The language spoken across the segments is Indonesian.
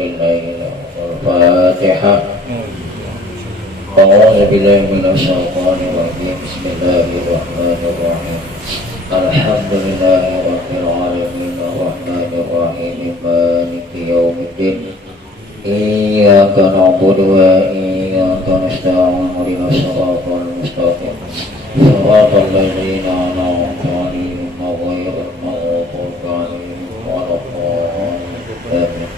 Al-Fatihah. A'udzu billahi minasyaitonir rajim. Bismillahirrahmanirrahim. Alhamdulillahirabbil alamin arrahmanir rahim maliki yaumiddin. Iyyaka na'budu wa iyyaka nasta'in ihdinas siratal mustaqim. Shiratal ladzina an'amta 'alaihim ghairil maghdubi 'alaihim waladdallin.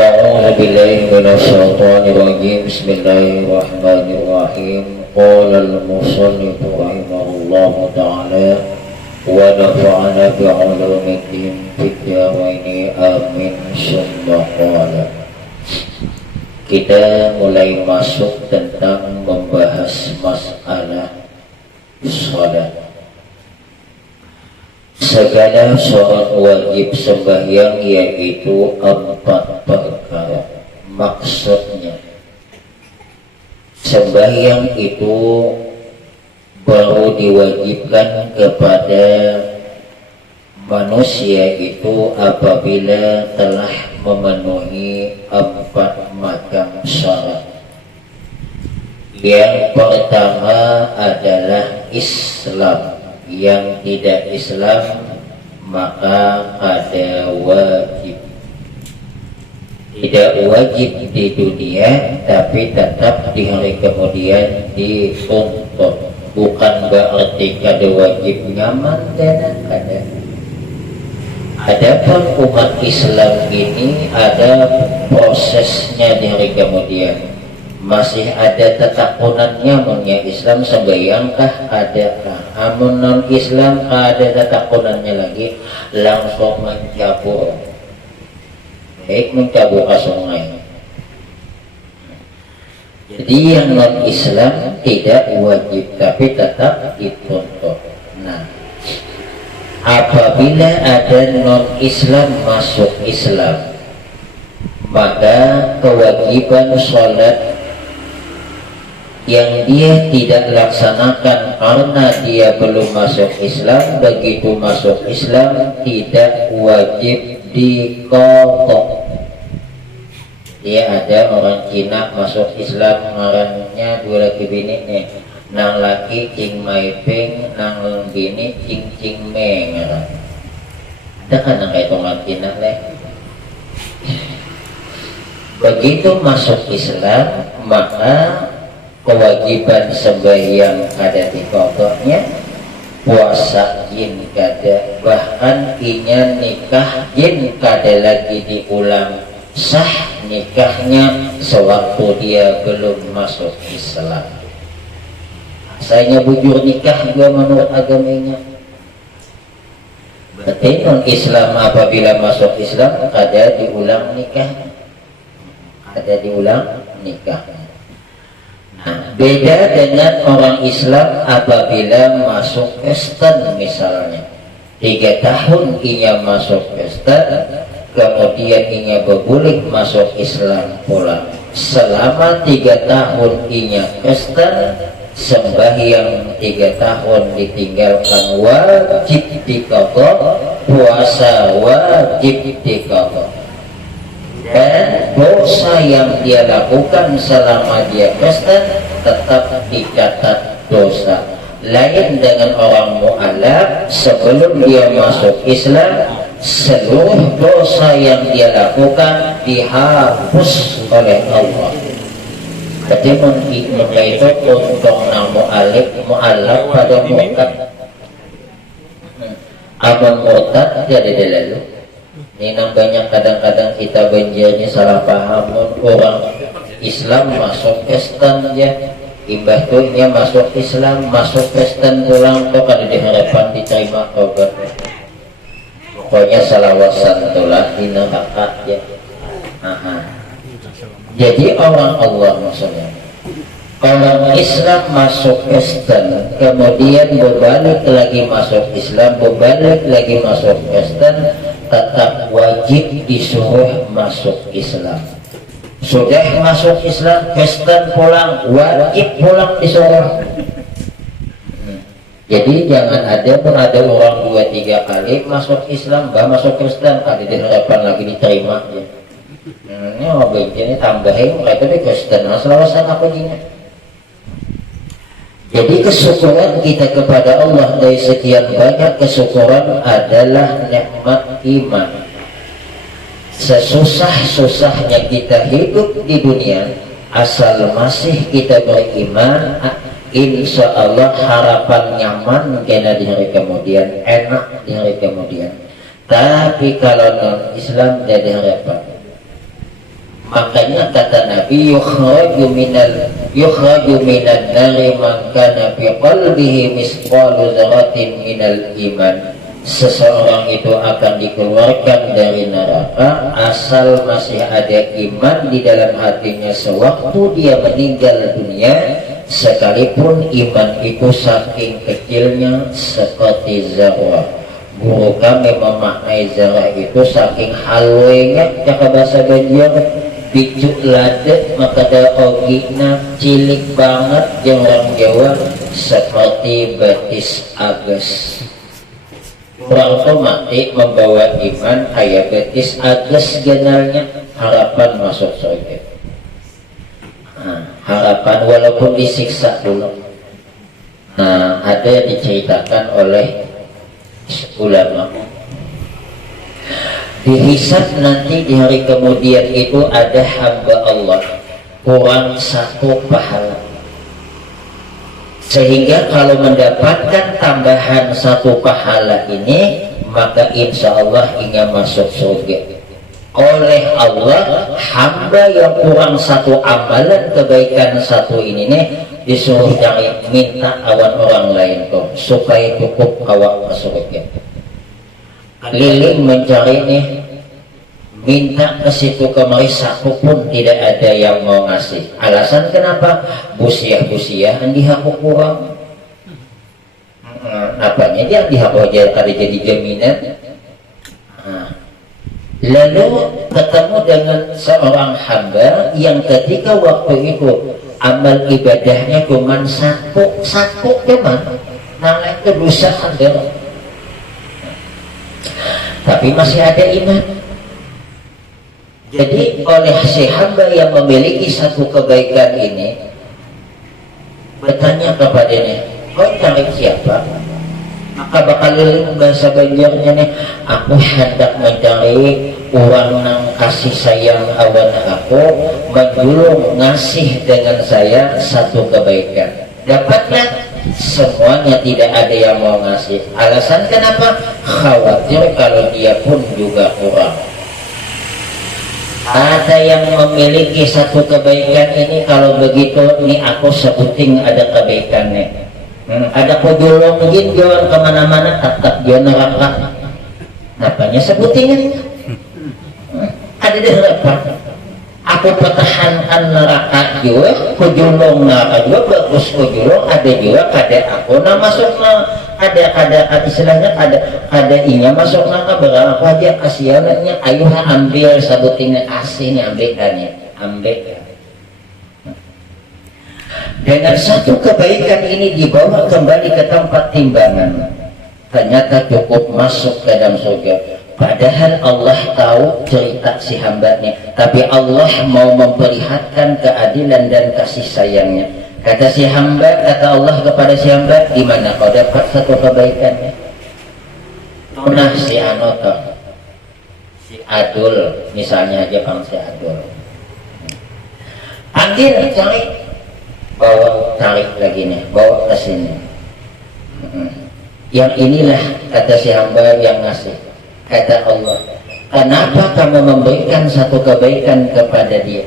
A'udzu billahi minasyaitonir rajim. Bismillahirrahmanirrahim. Qala al-musannif rahimahullahu ta'ala wa nafa'ana bi'ulumiddin fid dharain amin summa qala. Kita mulai masuk tentang membahas masalah salat. Segala sholat wajib sembahyang yaitu 4 perkara. Maksudnya sembahyang itu baru diwajibkan kepada manusia itu apabila telah memenuhi 4 macam syarat. Yang pertama adalah Islam. Yang tidak Islam maka ada wajib. Tidak wajib di dunia tapi tetap di hari kemudian dituntut. Bukan berarti kada wajib nyaman dan kada. Adapun umat Islam ini ada prosesnya di hari kemudian. Masih ada tetakunannya. Munya Islam sembahyangkah adakah? Amun non Islam ada tetakunannya lagi, langsung mencabur. Baik mencabur ke sungai. Jadi yang non Islam tidak wajib tapi tetap dituntut. Nah, apabila ada non Islam masuk Islam, maka kewajiban sholat yang dia tidak laksanakan karena dia belum masuk Islam, begitu masuk Islam tidak wajib diqadha. Dia ada orang Cina masuk Islam, ngarannya dua laki bini nih, nang laki cing mai ping, nang bini cing cing meng. Ada kan nang kayak orang Cina leh. Begitu masuk Islam maka kewajiban sembahyang ada di pokoknya, puasa jin kada, bahkan inya nikah jin kada lagi diulang sah nikahnya sewaktu dia belum masuk Islam. Saya bujur nikah juga menurut agamanya. Berarti non Islam apabila masuk Islam kada diulang nikah, ada diulang nikahnya. Nah, beda dengan orang Islam apabila masuk Kristen misalnya 3 tahun inya masuk Kristen, kemudian inya berguling masuk Islam pula. Selama 3 tahun inya Kristen, sembahyang 3 tahun ditinggalkan wajib diqadha, puasa wajib diqadha. Dan dosa yang dia lakukan selama dia Kristen tetap dicatat dosa. Lain dengan orang mu'alaf, sebelum dia masuk Islam seluruh dosa yang dia lakukan dihapus oleh Allah. Jadi mereka itu untuk nang mu'alaf pada murtad. Abang murtad dia ada lalu. Ini yang banyak kadang-kadang kita benjanya salah paham. Orang Islam masuk Kristen ya, imbah tuhnya masuk Islam, masuk Kristen pulang tuh kada diharapkan diterima tobat. Pokoknya salawasan tulah dina hakat ya. Jadi orang Allah maksudnya, orang Islam masuk Kristen, kemudian berbalik lagi masuk Islam, berbalik lagi masuk Kristen, tetap wajib disuruh masuk Islam. Sudah masuk Islam, Kristen pulang, wajib pulang disuruh. Jadi jangan ada pun ada orang 2-3 kali masuk Islam, masuk Kristen, kali diharapkan lagi diterima ya. Ini begini tambahin mereka di Kristen, selawasan apa gini. Jadi kesyukuran kita kepada Allah dari sekian banyak kesyukuran adalah nikmat iman. Sesusah-susahnya kita hidup di dunia, asal masih kita beriman, insya Allah harapan nyaman kena di hari kemudian, enak di hari kemudian. Tapi kalau non Islam tidak ada harapan. Makanya kata Nabi, yukhraju minan nari man kana fi qalbihi misqalu dzarratin minal iman. Seseorang itu akan dikeluarkan dari neraka asal masih ada iman di dalam hatinya sewaktu dia meninggal dunia, sekalipun iman itu saking kecilnya seperti zarah. Guru kami memaknai zarah itu saking halwenya, cakap bahasa Banjar, bijuk lade maka da ogina cilik banget yang orang Jawa seperti betis ages. Orang itu mati membawa iman kayak betis ages generalnya, harapan masuk surga. Harapan walaupun disiksa dulu. Ada yang diceritakan oleh ulama, dihisab nanti di hari kemudian itu ada hamba Allah kurang 1 pahala, sehingga kalau mendapatkan tambahan 1 pahala ini maka insya Allah ingin masuk surga. Oleh Allah hamba yang kurang 1 amalan kebaikan 1 ini nih disuruh cari minta awan orang lain tuh supaya cukup awak ke surga. Keliling mencari nih, minta ke situ kemari, 1 pun tidak ada yang mau ngasih. Alasan kenapa? Busiah-busiah dihaku kurang. Apanya dia dihaku aja kada jadi jaminan. Lalu ketemu dengan seorang hamba yang ketika waktu itu amal ibadahnya cuma satu cuman, nah itu dosa ada, tapi masih ada iman. Jadi oleh si hamba yang memiliki 1 kebaikan ini bertanya kepadanya, kau cari siapa? Maka bakal bahasa Banjarnya nih, aku hendak mencari orang yang kasih sayang awan aku, menjulung ngasih dengan saya 1 kebaikan. Dapatnya semuanya tidak ada yang mau ngasih. Alasan kenapa? Khawatir kalau dia pun juga kurang. Ada yang memiliki 1 kebaikan ini, kalau begitu nih aku sebutin ada kebaikannya. Ada kujulong mungkin jalan kemana-mana tetap dia neraka. Apanya sebutinnya? Ada di harapan. Aku pertahankan neraka juga, kujulong neraka juga bagus kujulong. Ada juga kada aku masuk ada istilahnya ada inya masuk neraka berapa aja kasihannya. Ayo ambil sebutinnya aslinya ambil. Dengan 1 kebaikan ini dibawa kembali ke tempat timbangan, ternyata cukup masuk ke dalam surga. Padahal Allah tahu cerita si hambanya, tapi Allah mau memperlihatkan keadilan dan kasih sayangnya. Kata si hamba, kata Allah kepada si hamba, di mana kau dapat 1 kebaikannya? Nah si Anoto, si Adul, misalnya aja bang si Adul, panggil cari, bawa tarik lagi nih, bawa ke sini. Yang inilah kata si hamba yang ngasih. Kata Allah, kenapa kamu memberikan 1 kebaikan kepada dia,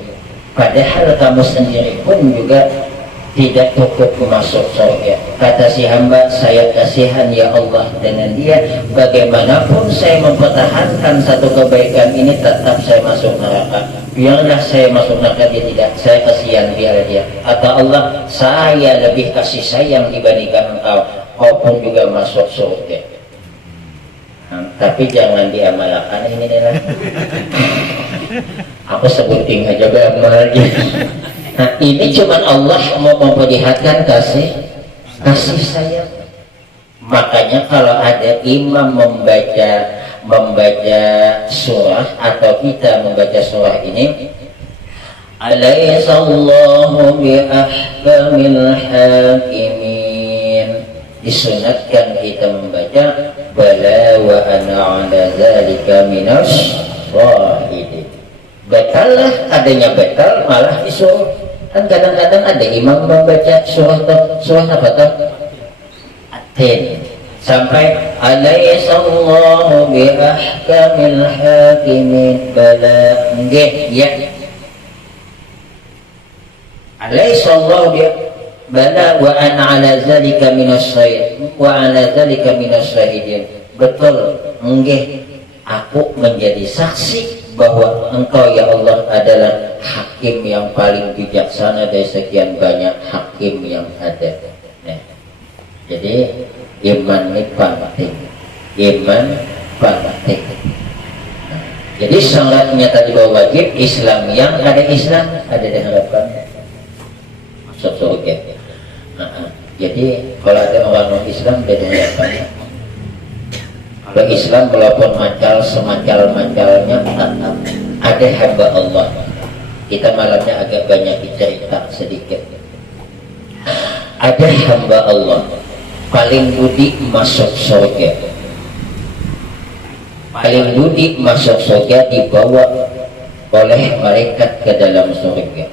padahal kamu sendiri pun juga tidak cukup masuk surga? Kata si hamba, saya kasihan ya Allah dengan dia, bagaimanapun saya mempertahankan 1 kebaikan ini tetap saya masuk neraka. Biarlah saya masuk neraka, dia tidak, saya kasihan biar dia. Kata Allah, saya lebih kasih sayang dibandingkan engkau, kau pun juga masuk surga. Tapi jangan diamalkan ini lah. Aku sebutin aja beramal aja. Nah ini cuma Allah mau memperlihatkan kasih sayang. Makanya kalau ada imam membaca surah atau kita membaca surah ini, Alayhisallahu biahkamil hakimin, disunatkan kita membaca bala wa ana ala zalika minas syahidin. Batallah, adanya batal malah disuruh. Kan kadang-kadang ada imam membaca surah apa tuh? Atin sampai Alayhisallahu biahkamil hakimin bala nggih ya. Alayhisallahu bi bala wa ana ala zalika minas syahidin wa ala zalika minas syahidin. Betul nggih, aku menjadi saksi bahwa engkau ya Allah adalah hakim yang paling bijaksana dari sekian banyak hakim yang ada. Nah, jadi iman ini penting, iman penting. Jadi salatnya tadi bahwa wajib, Islam yang ada Islam ada diharapkan masuk surga. Jadi kalau ada orang non Islam ada diharapkan. Kalau Islam walaupun semancal-mancalnya tetap ada hamba Allah. Kita malamnya agak banyak cerita sedikit. Ada hamba Allah paling budi masuk surga. Paling budi masuk surga dibawa oleh malaikat ke dalam surga.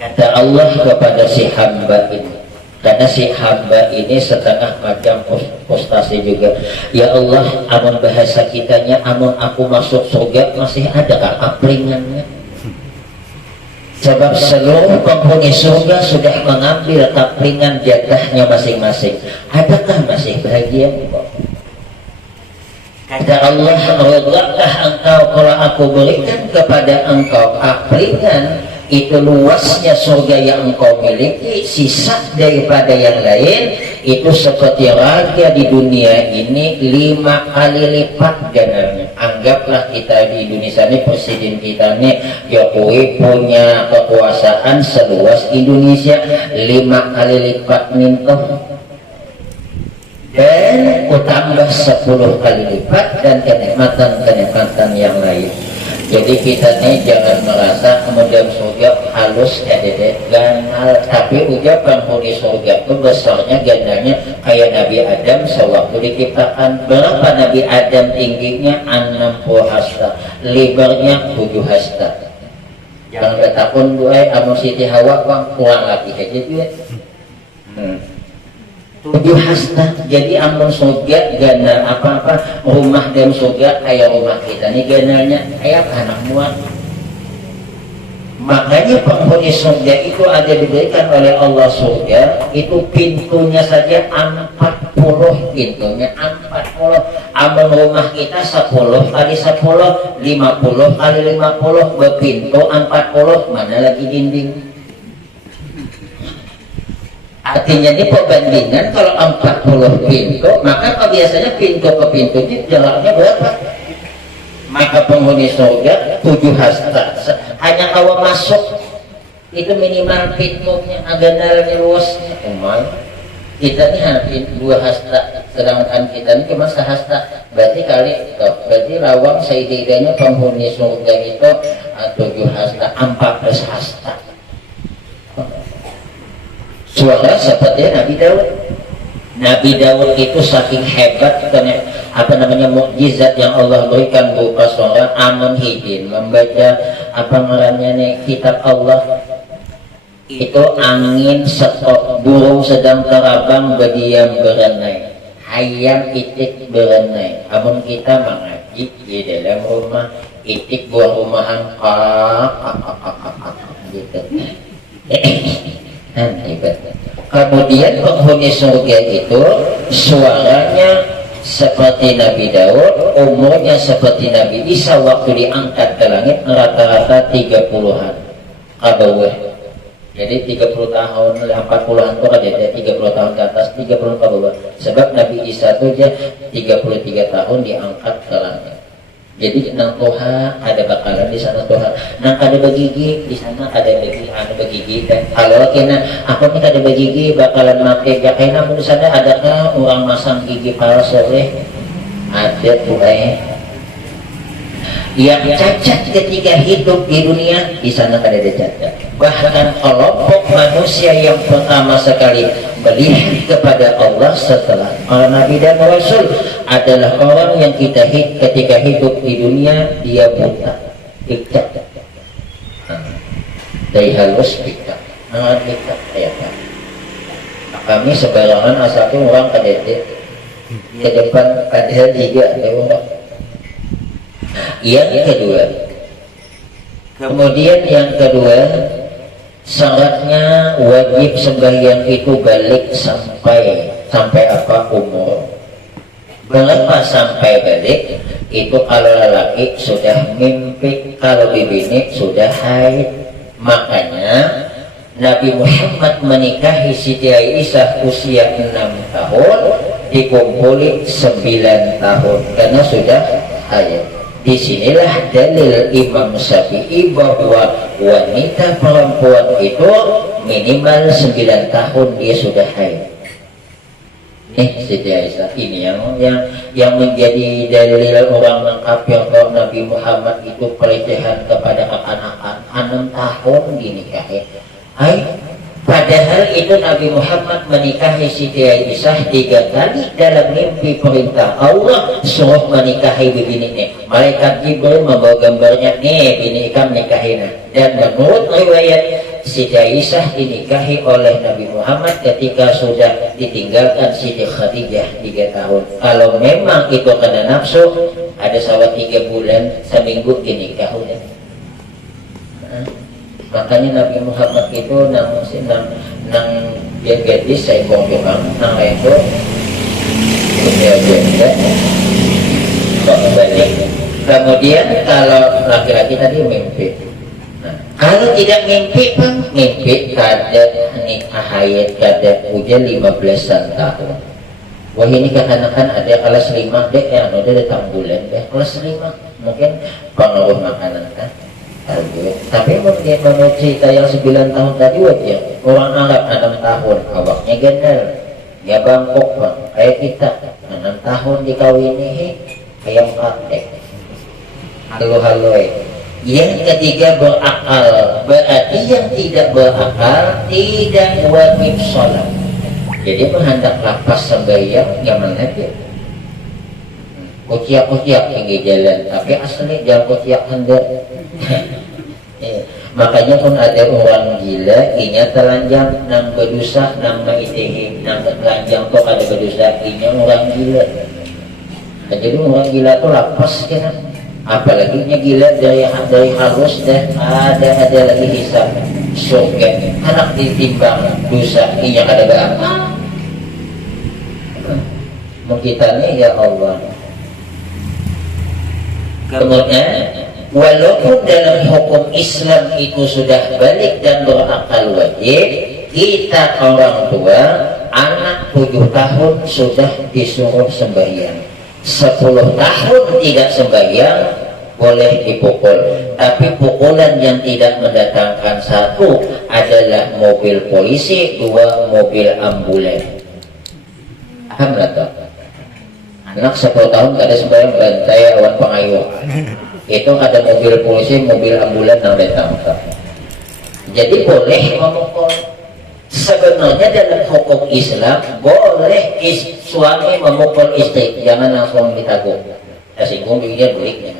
Kata Allah kepada si hamba ini, karena si hamba ini setengah macam postasi juga. Ya Allah, amun bahasa kitanya, amun aku masuk surga masih ada kah kaplingannya? Sebab seluruh penghuni surga sudah mengambil kaplingan jatahnya masing-masing. Adakah masih bahagia? Kata Allah, ridakah engkau kalau aku berikan kepada engkau kaplingan itu luasnya surga yang engkau miliki, sisa daripada yang lain itu seperti raga di dunia ini 5 kali lipat ganarnya. Anggaplah kita di Indonesia ini, presiden kita ini Jokowi punya kekuasaan seluas Indonesia 5 kali lipat mintoh, dan utambah 10 kali lipat dan kenikmatan yang lain. Jadi kita nih jangan merasa kemudian surga halus ganal, tapi udah penghuni surga itu besarnya gandanya kayak Nabi Adam sewaktu diciptakan. Berapa Nabi Adam tingginya? 60 hasta, lebarnya 7 hasta. Jangan bertakun gue anu Siti Hawa bang kurang lagi aja juga. 7 hasta. Jadi amun surga ganal apa-apa, rumah dan surga kayak rumah kita nih ganalnya kayak anak muat. Makanya penghuni surga itu ada diberikan oleh Allah surga itu pintunya saja 40, pintunya 40. Amun rumah kita 10 kali 10, 50 kali 50 berpintu 40, mana lagi dinding. Artinya ini perbandingan kalau 40 pintu, maka biasanya pintu ke pintu ini jaraknya berapa? Maka penghuni surga 7 hasta. Hanya kalau masuk itu minimal pintunya ganalnya luasnya. Kita ini hampir 2 hasta, sedangkan kita ini cuma 1 hasta. Berarti rawang seididanya penghuni surga itu 7 hasta, 14 hasta. Suara seperti Nabi Daud. Nabi Daud itu saking hebat mukjizat yang Allah berikan berupa suara amun hidin membaca kitab Allah itu angin stop, burung sedang terbang berdiam berenai, hayam itik berenai. Amun kita mengaji di dalam rumah itik buah rumahan gitu. Hebat. Kemudian penghuni surga itu suaranya seperti Nabi Daud, umurnya seperti Nabi Isa waktu diangkat ke langit rata-rata 30-an kabawah. Jadi 30 tahun, 40-an itu kan jadi 30 tahun ke atas, 30 ke bawah. Sebab Nabi Isa itu aja 33 tahun diangkat ke langit. Jadi nang toha ada bakalan di sana toha, nang kada begigi di sana ada begigi dan kalau kena aku nih kada begigi bakalan make gak kena di sana adakah orang masang gigi palsu ada tuh yang cacat ketika hidup di dunia di sana kada ada cacat. Bahkan kelompok manusia yang pertama sekali melihat kepada Allah setelah para nabi dan rasul adalah orang yang ketika hidup di dunia dia buta, ikat, dari halus ikat, ikat kayak apa? Kami sebarangan asalnya orang kadete ke depan ada tiga ada orang. Yang kedua, kemudian yang kedua syaratnya wajib sembahyang itu balik sampai apa umur. Berapa sampai balik itu kalau lelaki sudah mimpi, kalau bibini sudah haid. Makanya Nabi Muhammad menikahi Siti Aisyah usia 6 tahun, dikumpuli 9 tahun karena sudah haid. Disinilah dalil Imam Syafi'i bahwa wanita perempuan itu minimal 9 tahun dia sudah haid. Siti Aisyah ini yang menjadi dalil orang lengkap yang bahwa Nabi Muhammad itu pelecehan kepada anak-anak 6 tahun dinikahi. Padahal itu Nabi Muhammad menikahi Siti Aisyah 3 kali dalam mimpi perintah Allah suruh menikahi bini. Malaikat Jibril membawa gambarnya, nih bini kamu nikahin. Dan menurut riwayat Siti Aisyah dinikahi oleh Nabi Muhammad ketika sudah ditinggalkan Siti Khadijah 3 tahun. Kalau memang itu kena nafsu, ada sawat 3 bulan, seminggu dinikah udah. Makanya Nabi Muhammad itu nang gadis saya bongkong nang itu udah balik. Kemudian kalau laki-laki tadi mimpi. Kalau tidak mimpi pun mimpi kada nikah haid kada ujian 15-an tahun. Wah ini katakan ada kelas 5 dek yang ada datang bulan deh kelas 5 mungkin pengaruh makanan kan. Tapi menurut cerita yang 9 tahun tadi wajah orang Arab 6 tahun awaknya gendal ya bangkok bang kayak kita 6 tahun dikawinihi kayak praktek halo yang ketiga berakal berarti yang tidak berakal tidak wajib sholat jadi menghendak lapas sembahyang yang mana dia kuciak tinggi jalan tapi asli jangan kuciak hendak makanya pun ada orang gila inya telanjang nang berdosa nang maitihi nang telanjang kok ada berdosa inya orang gila jadi orang gila tuh lapas kan apalagi nya gila dari halus dah ada lagi hisab surga anak ditimbang dosa inya kada berapa mengkitanya ya Allah. Kemudian walaupun dalam hukum Islam itu sudah balik dan berakal wajib, kita orang tua anak 7 tahun sudah disuruh sembahyang, 10 tahun tidak sembahyang boleh dipukul. Tapi pukulan yang tidak mendatangkan satu adalah mobil polisi, 2 mobil ambulan. Alhamdulillah. Anak 10 tahun kada sembahyang bantai awan pengayuh. Itu ada mobil polisi, mobil ambulan yang datang. Jadi boleh memukul. Sebenarnya dalam hukum Islam boleh suami memukul istri, jangan langsung ditaguk. Tersinggung dia baliknya.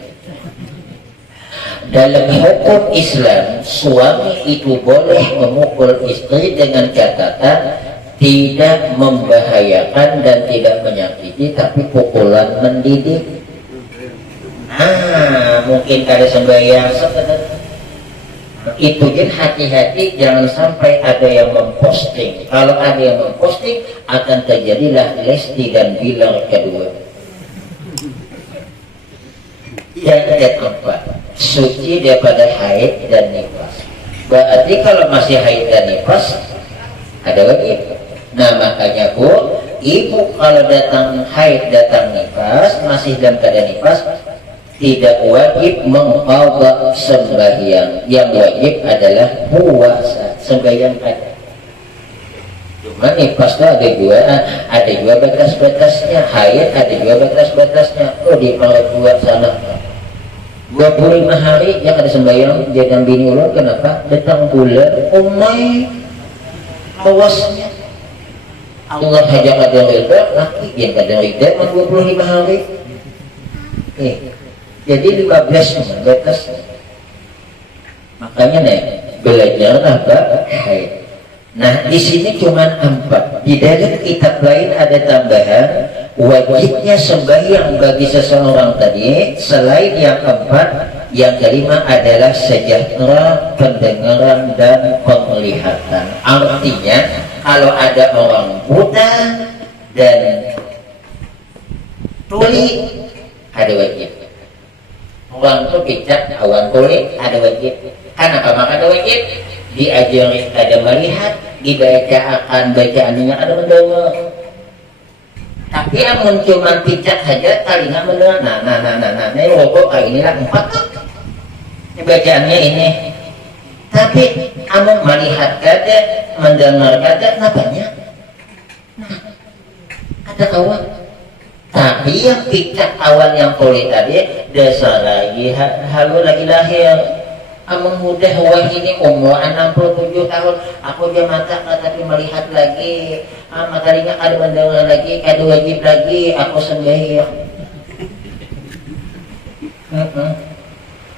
Dalam hukum Islam suami itu boleh memukul istri dengan catatan tidak membahayakan dan tidak menyakiti, tapi pukulan mendidik. Mungkin kada sembahyang sebenarnya. Itu kan hati-hati jangan sampai ada yang memposting. Kalau ada yang memposting akan terjadilah Lesti dan Bilar kedua. Yang keempat, suci daripada haid dan nifas. Berarti kalau masih haid dan nifas ada lagi. Nah makanya Bu, ibu kalau datang haid datang nifas masih dalam keadaan nifas tidak wajib mengqadha sembahyang. Yang wajib adalah puasa. Sembahyang ada. Cuma nifas ada juga batas-batasnya. Haid ada juga batas-batasnya. Oh di buat sana 25 hari yang ada sembahyang jangan bini ulur. Kenapa? Datang bulan umay awasnya Allah hajak ada rida laki yang kadang rida 25 hari jadi 15 batas. Makanya nih belajar apa haid. Nah di sini cuma 4. Di dalam kitab lain ada tambahan wajibnya sembahyang bagi seseorang tadi selain yang 4. Yang kelima adalah sejahtera pendengaran dan penglihatan. Artinya kalau ada orang buta dan tuli ada wajib. Orang itu pijat awan tuli ada wajib. Kenapa maka ada wajib? Diajari ada melihat, dibaca akan bacaannya ada mendengar. Tapi amun cuma pijat saja telinga mendengar. Nah ini rokok inilah 4. Bacaannya ini. Tapi amun melihat kata, mendengar kata, namanya ada kawan. Tapi yang pijat awan yang tuli tadi dasar lagi halu lagi lahir. Amun mudah wah ini umur 67 tahun aku dia mata tapi melihat lagi matanya ada mendengar lagi ada wajib lagi aku sembahyang.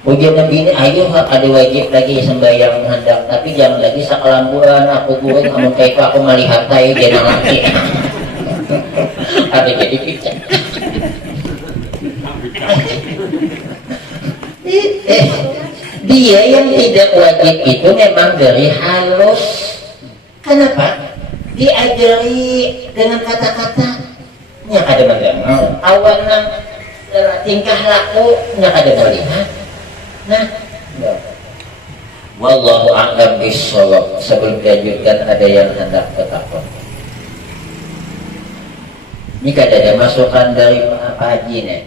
Ujian Nabi ini ayo ada wajib lagi sembahyang hendak tapi jangan lagi sakalamburan aku gurung amun kayak aku melihat tayo jangan lagi tapi jadi pijat. Dia yang tidak wajib itu memang dari halus. Kenapa? Diajari dengan kata-kata. Yang ada mendengar, awan tingkah laku, yang ada melihat. Nah, wallahu a'lam bishawab. Sebelum dilanjutkan ada yang hendak bertakwa. Ini kan ada masukan dari Pak Haji nih.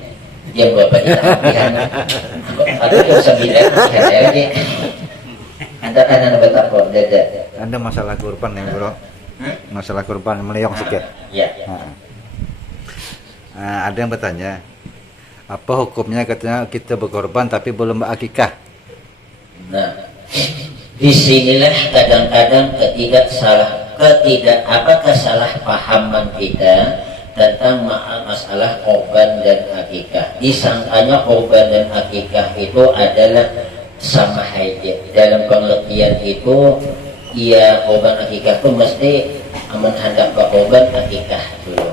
Jam berapa kita atau jam 9 aja anda kan anda bertakwa dada anda masalah kurban yang bro masalah kurban meleong sikit ya. Ada yang bertanya apa hukumnya katanya kita berkorban tapi belum berakikah. Nah disinilah kadang-kadang kesalahpahaman kita tentang masalah korban dan akikah. Disangkanya korban dan akikah itu adalah sama saja. Dalam pengertian itu, ya korban akikah itu mesti menghadap ke korban akikah dulu.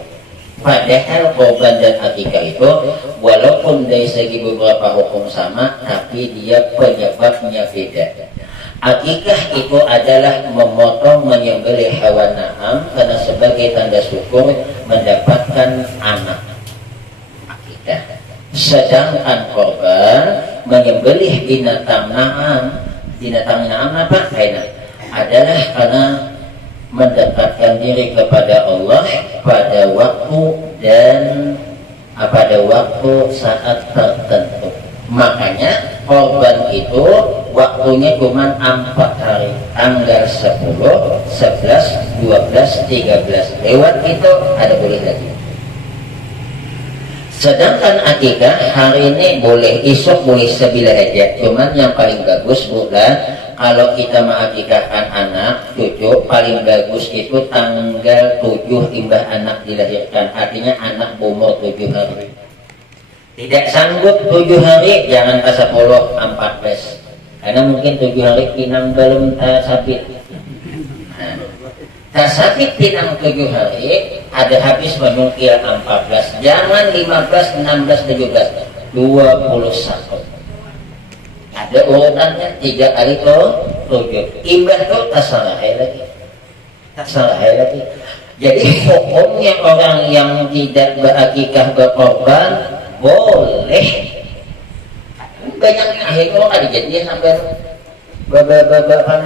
Padahal korban dan akikah itu, walaupun dari segi beberapa hukum sama, tapi dia penyebabnya beda. Akikah itu adalah memotong menyembelih hewan na'am karena sebagai tanda syukur mendapatkan anak. Akikah. Sedangkan korban menyembelih binatang na'am. Binatang na'am apa? Adalah karena mendekatkan diri kepada Allah pada waktu dan pada waktu saat tertentu. Makanya korban itu waktunya cuma 4 hari, tanggal 10, 11, 12, 13 lewat itu ada boleh lagi. Sedangkan akikah hari ini boleh, esok boleh sebilah aja. Cuman yang paling bagus bulan kalau kita mengakikahkan anak cucu paling bagus itu tanggal 7 imbah anak dilahirkan, artinya anak umur 7 hari. Tidak sanggup 7 hari, jangan ke 10, 14. Karena mungkin 7 hari pinang belum sabit. Tasabit pinang 7 hari, ada habis menukil 14. Jangan 15, 16, 17, 21. Ada urutannya 3 kali ke 7. Imbah itu tersalah lagi. Jadi hukumnya orang yang tidak berakikah berkorban boleh. Banyak akhirnya kalau ada jadinya sampai berkorban.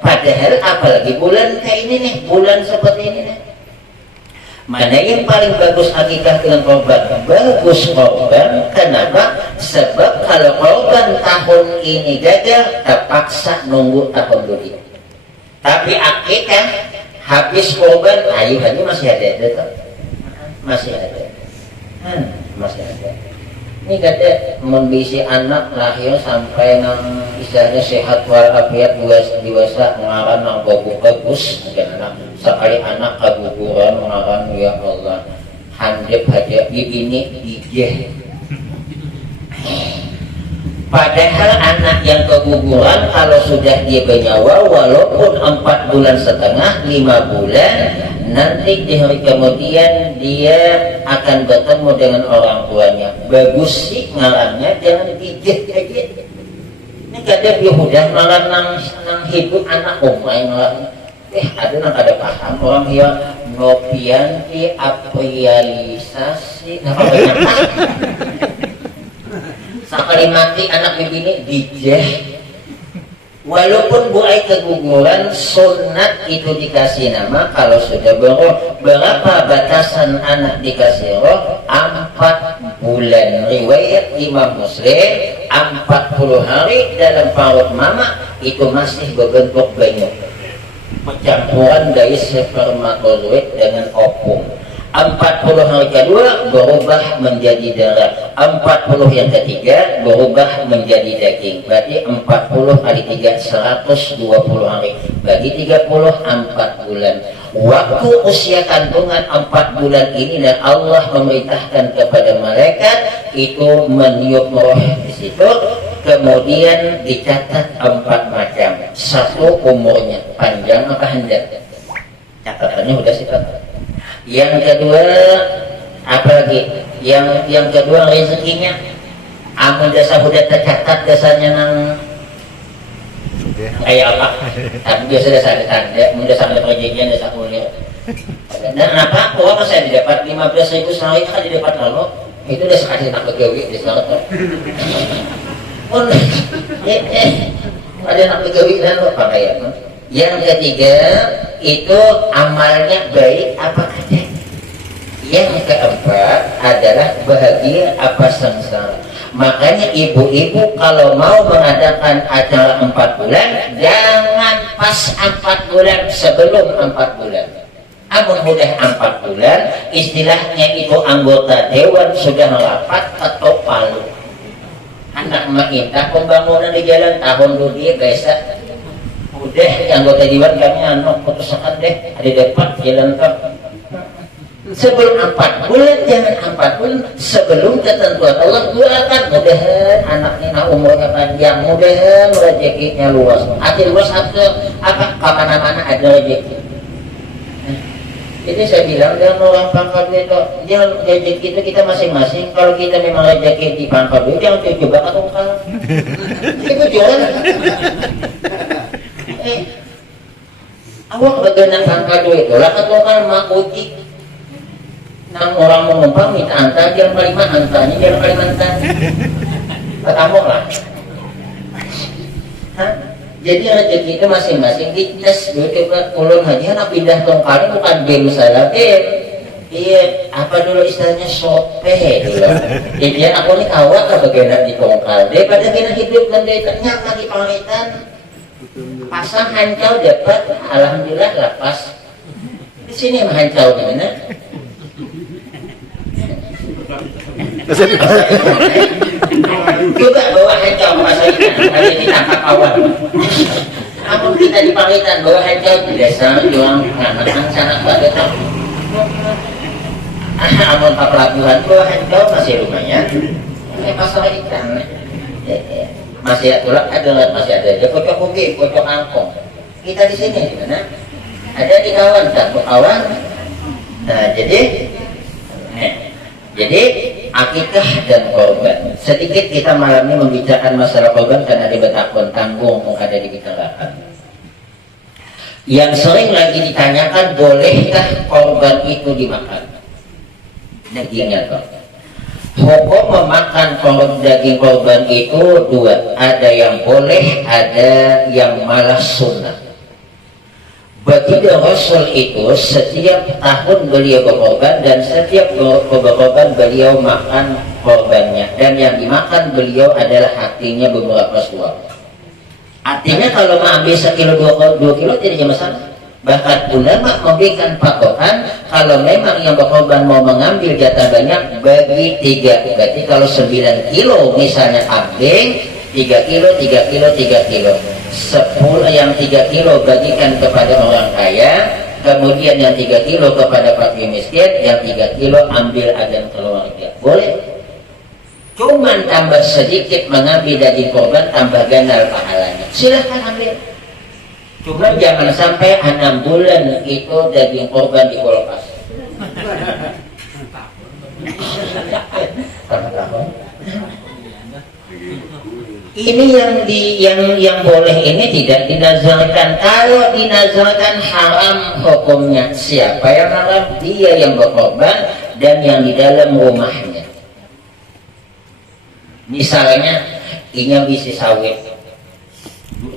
Padahal apalagi bulan kayak ini nih, bulan seperti ini nih. Mana yang paling bagus akikah dengan korban? Bagus korban. Kenapa? Sebab kalau korban tahun ini gagal, terpaksa nunggu tahun depan. Tapi akikah habis korban, ayo lagi masih ada itu, masih ada, masih ada. Ini kata membisi anak lahir sampai nang istilahnya sehat walafiat dewasa mengarang nang bagus mungkin anak sekali anak keguguran mengarang ya Allah handep aja ini dijeh. Padahal anak yang keguguran kalau sudah dia bernyawa walaupun 4,5 bulan 5 bulan, nanti di hari kemudian dia akan bertemu dengan orang tuanya. Bagus sih ngarangnya jangan dijeh aja. Ini kata Yehuda malah nang hidup anak umay malah. Ada nang ada paham orang yang nopianti aprialisasi apa banyak sekali mati anak begini dijeh. Walaupun buai keguguran, sunat itu dikasih nama kalau sudah berapa batasan anak dikasih roh? 4 bulan. Riwayat Imam Muslim 40 hari dalam perut mama itu masih berbentuk banyu, percampuran dari spermatozoid dengan ovum. 40 hari kedua berubah menjadi darah, 40 yang ketiga berubah menjadi daging. Berarti 40 kali 3 120 hari, bagi 30 4 bulan. Waktu usia kandungan 4 bulan ini dan Allah memerintahkan kepada malaikat itu meniup roh di situ, kemudian dicatat 4 macam. Satu, umurnya panjang apa hendak, catatannya udah sih. Yang kedua apa lagi? Yang kedua rezekinya. Amun dasa udah tercatat dasarnya nang kayak apa? Tapi biasa dasar tanda, mun dasa ada rezekinya dasa kuliah. Dan apa? Orang saya didapat 15.000 sehari kan didapat lalu itu udah sekali nak begawi di sana. Ada nak begawi lalu apa ya? Yang ketiga itu amalnya baik apa kata. Yang keempat adalah bahagia apa sengsara. Makanya ibu-ibu kalau mau mengadakan acara 4 bulan, jangan pas 4 bulan sebelum 4 bulan. Amun udah 4 bulan, istilahnya itu anggota dewan sudah merapat ketok palu. Anak minta pembangunan di jalan tahun dulu dia biasa. Udah anggota dewan kami putuskan deh ada depan jalan tol. Sebelum 4 bulan, jangan 4 bulan sebelum ketentuan Allah. Doakan mudahan anaknya umurnya panjang, mudahan rezekinya luas. Akhir luas apa kemana-mana ada rezeki. Jadi saya bilang jangan orang pangkal duit itu, jangan rezeki itu kita masing-masing. Kalau kita memang rezeki di pangkal duit, jangan coba ketungkal. Itu jualan. Awak bagian pangkal duit itu lah ketungkal mak uji. Nang orang mau numpang minta antar, dia Kalimantan, dia Kalimantan. Ketemu lah. Jadi rezeki itu masing-masing dites dulu coba ulun haji anak pindah tongkali bukan bem salah iya apa dulu istilahnya sope dulu. Jadi aku nih awak ke bagian di tongkal daripada kita hidup dan dia lagi pangitan pasang hancau dapat alhamdulillah lepas di sini mah hancau gimana. Juga bawa hancau masa ikan ada ditangkap awal. Namun kita di Pangitan bawa hancau di desa juang anak sangat pada tahu. Amun pelabuhan bawa hancau masih lumayan. Pasar ikan masih ada kocok ubi, kocok angkong. Kita di sini di mana? Ada di kawan, satu kawan. Nah jadi akikah dan korban. Sedikit kita malam ini membicarakan masalah korban karena dia betakon tanggung ada di kendaraan. Yang sering lagi ditanyakan, bolehkah korban itu dimakan? Dagingnya toh. Hukum memakan daging korban itu dua. Ada yang boleh, ada yang malah sunnah. Baginda Rasul itu setiap tahun beliau berkorban, dan setiap berkorban beliau makan korbannya, dan yang dimakan beliau adalah hatinya beberapa suap. Artinya kalau mengambil 1 kilo 2 kilo tidak masalah. Bahkan ulama memberikan patokan kalau memang yang berkorban mau mengambil jatah banyak, bagi 3. Berarti kalau 9 kilo misalnya kambing, 3 kilo 3 kilo 3 kilo, 10 yang 3 kilo bagikan kepada orang kaya, kemudian yang 3 kilo kepada fakir miskin, yang 3 kilo ambil agen keluarga. Boleh. Cuman tambah sedikit mengambil daging korban, tambah ganal pahalanya. Silahkan ambil. Cuma jangan sampai 6 bulan itu daging korban di kulkas. Ini yang boleh ini tidak dinazarkan. Kalau dinazarkan haram hukumnya. Siapa yang haram? Dia yang berkorban dan yang di dalam rumahnya. Misalnya inya bisi sawit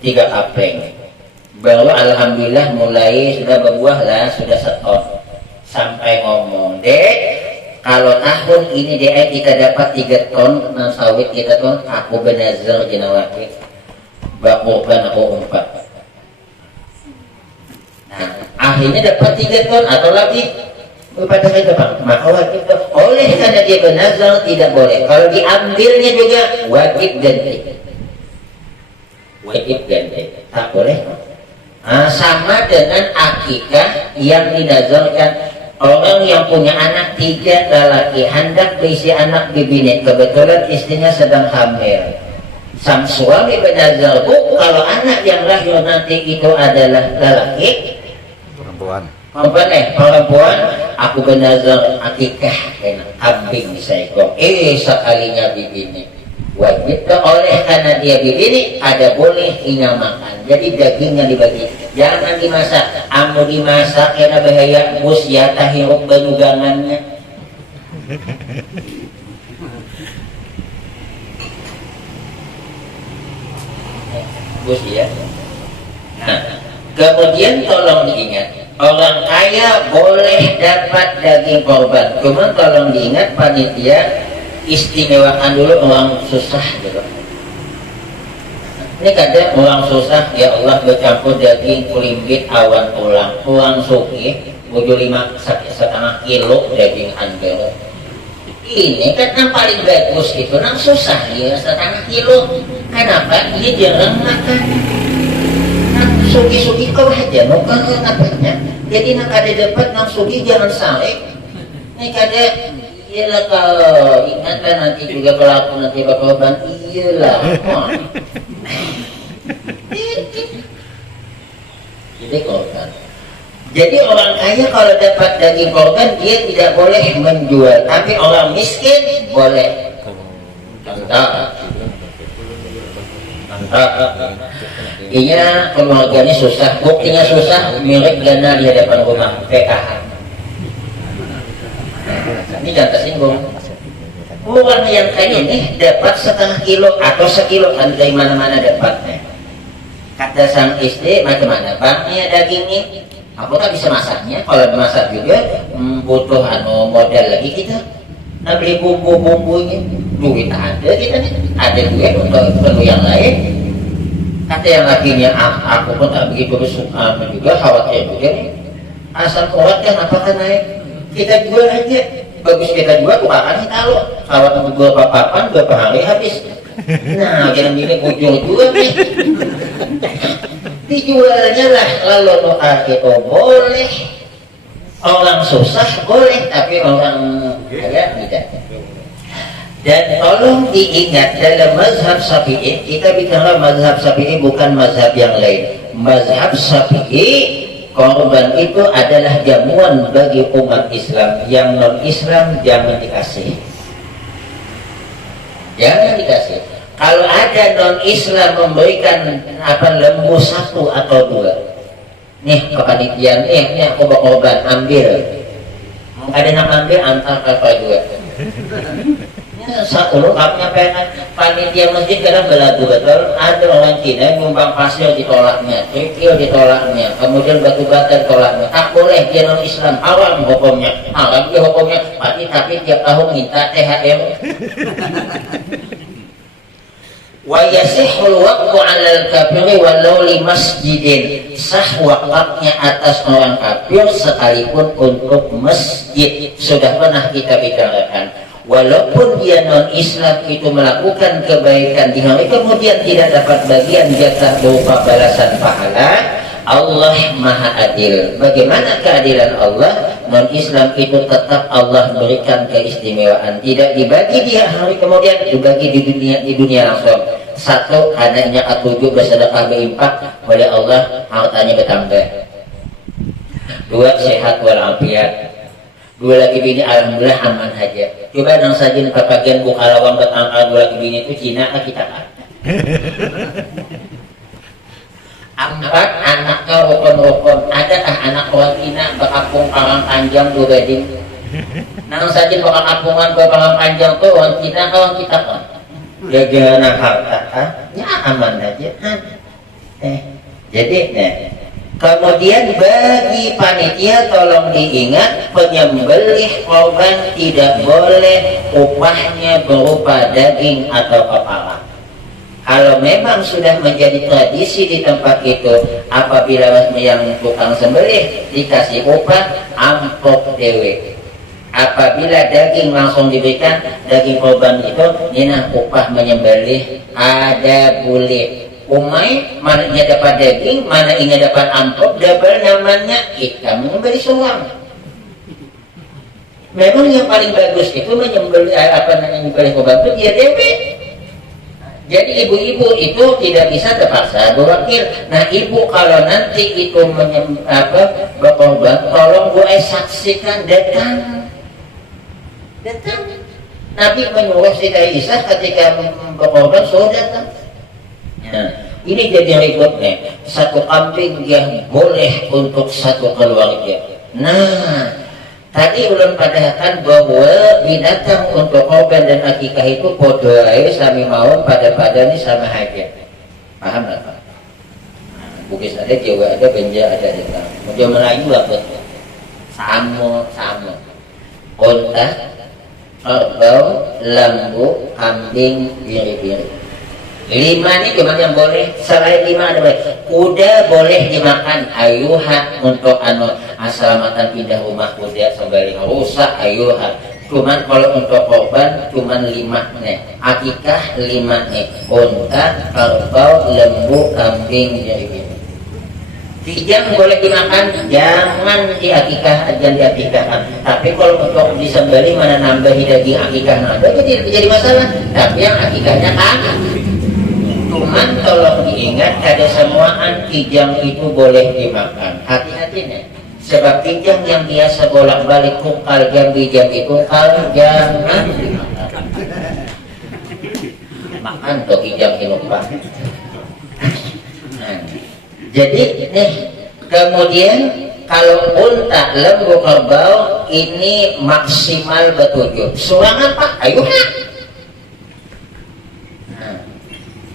3 kapeng, bahwa alhamdulillah mulai sudah berbuah lah, sudah setor. Sampai ngomong, dek, kalau tahun ini dek kita dapat 3 ton sawit kita ton, aku benazar jenawakit bakurban aku 4. Nah, akhirnya dapat 3 ton atau lebih. Kepada saya bang, maka wajib oleh karena dia benazar tidak boleh. Kalau diambilnya juga wajib ganti. Wajib ganti, tak boleh. Nah, sama dengan akikah yang dinazarkan. Orang yang punya anak 3 lelaki hendak berisi anak bibini, kebetulan istrinya sedang hamil. Sang suami benazar, bu, kalau anak yang lahir nanti itu adalah lelaki, perempuan, aku benazar akikah kambing seekor, sekalinya bibini. Wajib oleh karena dia bibini ada boleh inya makan. Jadi dagingnya dibagi, jangan dimasak. Amu dimasak kena bahaya, bus ya tahirup benugangannya. Bus ya. Nah, kemudian tolong diingat, orang kaya boleh dapat daging korban. Cuma tolong diingat panitia istimewakan dulu orang susah gitu. Ini kadang orang susah, ya Allah bercampur daging kulimbit awan tulang. Orang suki 75,5 kilo daging andel. Ini kan yang paling bagus itu, nang susah ya 1,5 kilo. Kenapa? Dia jarang makan. Nang suki-suki kau aja, nuka katanya. Jadi nang ada dapat nang suki jangan saleh. Ini kadang iyalah, kalau ingatlah nanti juga pelaku nanti berkorban, iyalah. Jadi korban. Jadi orang kaya kalau dapat daging korban dia tidak boleh menjual, tapi orang miskin boleh. Contoh, iya keluarganya susah, buktinya susah, milik dana di hadapan rumah PKH. Ini jangan tersinggung. Orang yang kaya ini dapat 1/2 kilo atau 1 kilo, kan dari mana-mana dapatnya. Kata sang istri, macam-mana bangnya dagingnya, aku tak bisa masaknya. Kalau masak juga butuh modal lagi kita. Nah, beli bumbu-bumbunya, duit ada kita nih, ada duit untuk perlu yang lain. Kata yang lakinya, aku pun tak begitu bersuka juga, khawatir juga nih. Asal kuat kan apakah naik? Kita jual aja, bagus kita jual, bukan tahu. Kalau jual papan, berapa hari habis. Nah, jangan ini bujur juga nih. Dijualnya lah, lalu nuka itu boleh. Orang susah boleh, tapi orang kaya tidak. Dan tolong diingat, dalam mazhab Syafi'i, kita bicara mazhab Syafi'i bukan mazhab yang lain. Mazhab Syafi'i, korban itu adalah jamuan bagi umat Islam. Yang non-Islam jangan dikasih. Jangan dikasih. Kalau ada non-Islam memberikan lembu 1 atau 2, nih kepanitiaan, nih aku berkorban, ambil. Ada yang ambil antar kakak juga. Ya, satu kami pengen panitia masjid kadang belagu betul. Ada orang Cina nyumbang pasir ditolaknya, kerikil ditolaknya, kemudian batu bata ditolaknya. Tak boleh dia non Islam, haram hukumnya. Haram dia hukumnya, tapi tiap tahun minta THR. Wa yasihul waqtu 'alal kafiri walau li masjidin. Sah wakafnya atas orang kafir sekalipun untuk masjid. Sudah pernah kita bicarakan. Walaupun dia non-Islam itu melakukan kebaikan di hari kemudian tidak dapat bagian jatah berupa balasan pahala, Allah Maha Adil. Bagaimana keadilan Allah? Non-Islam itu tetap Allah berikan keistimewaan, tidak dibagi dia hari kemudian, dibagi di dunia langsung. Satu, anaknya ketujuh bersedekah berinfak oleh Allah, hartanya bertambah. Dua, sehat walafiat. Dua lagi bini alhamdulillah aman aja. Coba nang sajin papagian buka lawang betangkal dua lagi bini itu Cina kita kan. Empat, anaknya rukun-rukun. Adakah anak orang Cina berkampung Parang Panjang dua beding? Nang sajin bakal kampungan ke Parang Panjang tuh orang Cina orang kita kan. Jaga harta, ya aman aja. Jadi kemudian bagi panitia tolong diingat, penyembelih korban tidak boleh upahnya berupa daging atau kepala. Kalau memang sudah menjadi tradisi di tempat itu, apabila yang tukang sembelih dikasih upah, ampok dewe. Apabila daging langsung diberikan, daging korban itu nina upah menyembelih ada boleh. Umay, mana ia dapat daging, mana ia dapat ampok, double namanya ikan menyembelih suam. Memang yang paling bagus itu menyembelih menyembelih korban itu dia dewe. Jadi ibu-ibu itu tidak bisa terpaksa berwakil. Nah ibu kalau nanti itu berkorban, tolong gue saksikan datang. Nabi menyuruh Siti Aisyah ketika berkorban suruh datang. Nah, ini jadi berikutnya, satu kambing yang boleh untuk satu keluarga. Nah, tadi ulun padahkan bahwa binatang untuk korban dan akikah itu podo ae sami mawon pada ini sama aja. Paham nggak Pak? Bugis ada, Jawa ada, Benja ada datang. Mau Melayu apa? Samo. Unta, kerbau, lembu, kambing, biri-biri. 5 ini cuma yang boleh, selain 5 ada boleh. Kuda boleh dimakan, ayuhan untuk selamatan pindah rumah kuda sembelih rusak ayuhan. Cuman kalau untuk korban cuman 5 nih, akikah 5 nih, unta, kerbau, lembu, kambing, jadi kijang boleh dimakan, jangan diakikah, jangan diakikahkan. Tapi kalau untuk disembelih mana nambahi daging akikah nada itu tidak jadi masalah. Tapi yang akikahnya kan. Cuman tolong diingat, ada semuaan kijang itu boleh dimakan. Hati-hati nih. Sebab kijang yang biasa bolak-balik kungkal jam itu kalau jangan dimakan. Makan tuh kijang ini Pak. Jadi nih, kemudian kalau unta, lembu, kerbau ini maksimal betujuh. Surangan Pak, ayo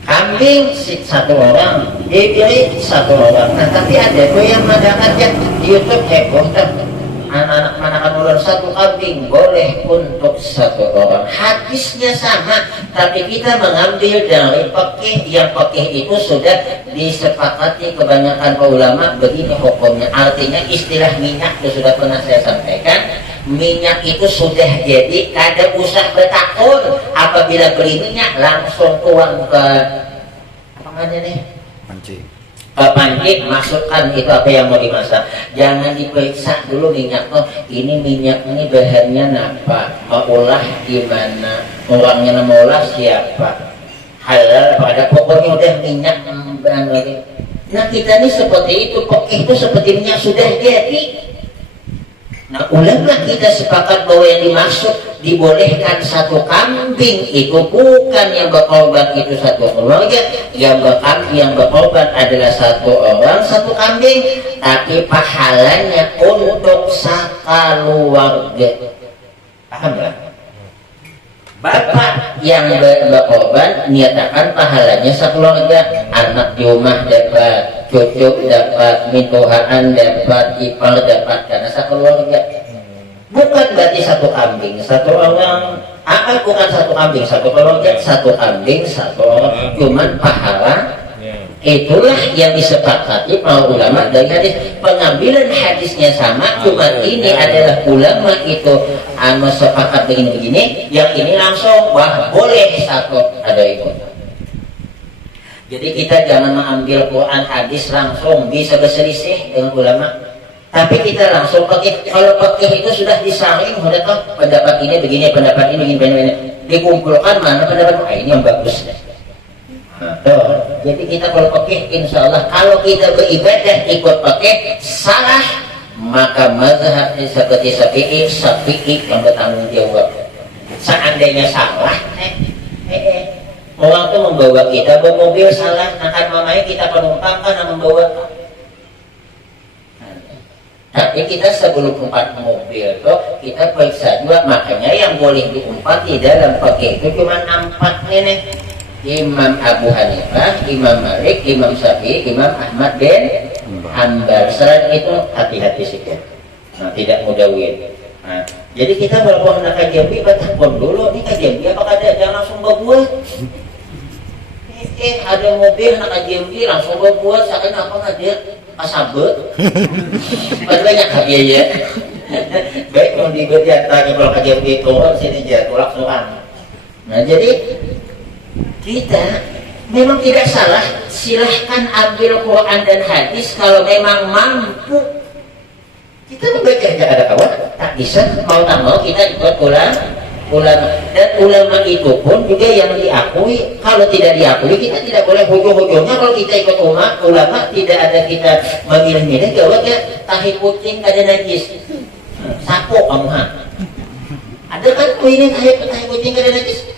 kambing satu orang, bibir satu orang. Nah tapi ada tuh yang mengatakan di YouTube heboh kan, anak-anak manakan ulun satu kambing boleh untuk satu orang. Hadisnya sama, tapi kita mengambil dari fikih yang fikih itu sudah disepakati kebanyakan ulama begini hukumnya. Artinya istilah minyak itu sudah pernah saya sampaikan. Minyak itu sudah jadi, kada usah bertakun. Apabila beli minyak langsung tuang ke apa namanya nih? Panci. Ke panci, masukkan itu apa yang mau dimasak. Jangan diperiksa dulu minyak tuh. Ini minyak ini bahannya apa? Mau olah di mana? Orangnya mau olah siapa? Halal pada pokoknya udah minyak bahan lagi. Nah kita ini seperti itu, pokoknya itu seperti minyak sudah jadi. Nah ulama kita sepakat bahwa yang dimaksud dibolehkan satu kambing itu bukan yang berkorban itu satu keluarga, yang berkorban adalah satu orang satu kambing, tapi pahalanya untuk sakaluarga. Paham nggak? Bapak yang berkorban niatakan pahalanya sekeluarga, anak di rumah dapat, cucu dapat, mintuhaan dapat, ipar dapat, karena sekeluarga. Bukan berarti satu kambing satu orang, bukan satu kambing satu keluarga, satu kambing satu orang, cuman pahala. Itulah yang disepakati para ulama dari hadis. Pengambilan hadisnya sama, cuma ini adalah ulama itu sepakat begini-begini, yang ini langsung wah boleh satu ada itu. Jadi kita jangan mengambil Quran hadis langsung bisa berselisih dengan ulama, tapi kita langsung pakai. Kalau pakai itu sudah disaring, udah tahu pendapat ini begini, pendapat ini begini, dikumpulkan mana pendapat ini yang bagus. Jadi kita kalau pakai, insya Allah kalau kita beribadah ikut pakai salah, maka mazhab seperti Syafi'i yang bertanggung jawab. Seandainya salah, orang itu membawa kita bermobil salah, akan mamanya kita penumpang kan membawa. Tapi kita sebelum umpat mobil tuh kita periksa juga, makanya yang boleh diumpat di dalam pakai itu cuma 4 nenek. Imam Abu Hanifah, Imam Malik, Imam Syafi'i, Imam Ahmad bin Hanbal. Selain itu hati-hati sikit. Nah, tidak mudawin. Nah, jadi kita walaupun nak kajian bertakun dulu, ini kajian apakah ada jangan langsung berbuat. Ada mobil nak kajian langsung berbuat, seakan apa ada asabet. Banyak biaya. Baik mau diberjata kalau kajian itu sini jatuh langsung. Nah, jadi kita memang tidak salah, silahkan ambil Quran dan hadis kalau memang mampu. Kita membaca aja ada kawan, tak bisa mau tak mau kita ikut ulama. Dan ulama itu pun juga yang diakui. Kalau tidak diakui kita tidak boleh hujung-hujungnya kalau kita ikut ulama tidak ada kita memilih-milih jawabnya tahi kucing kada najis. Sapo kamu ada kan ini tahi kucing kada najis?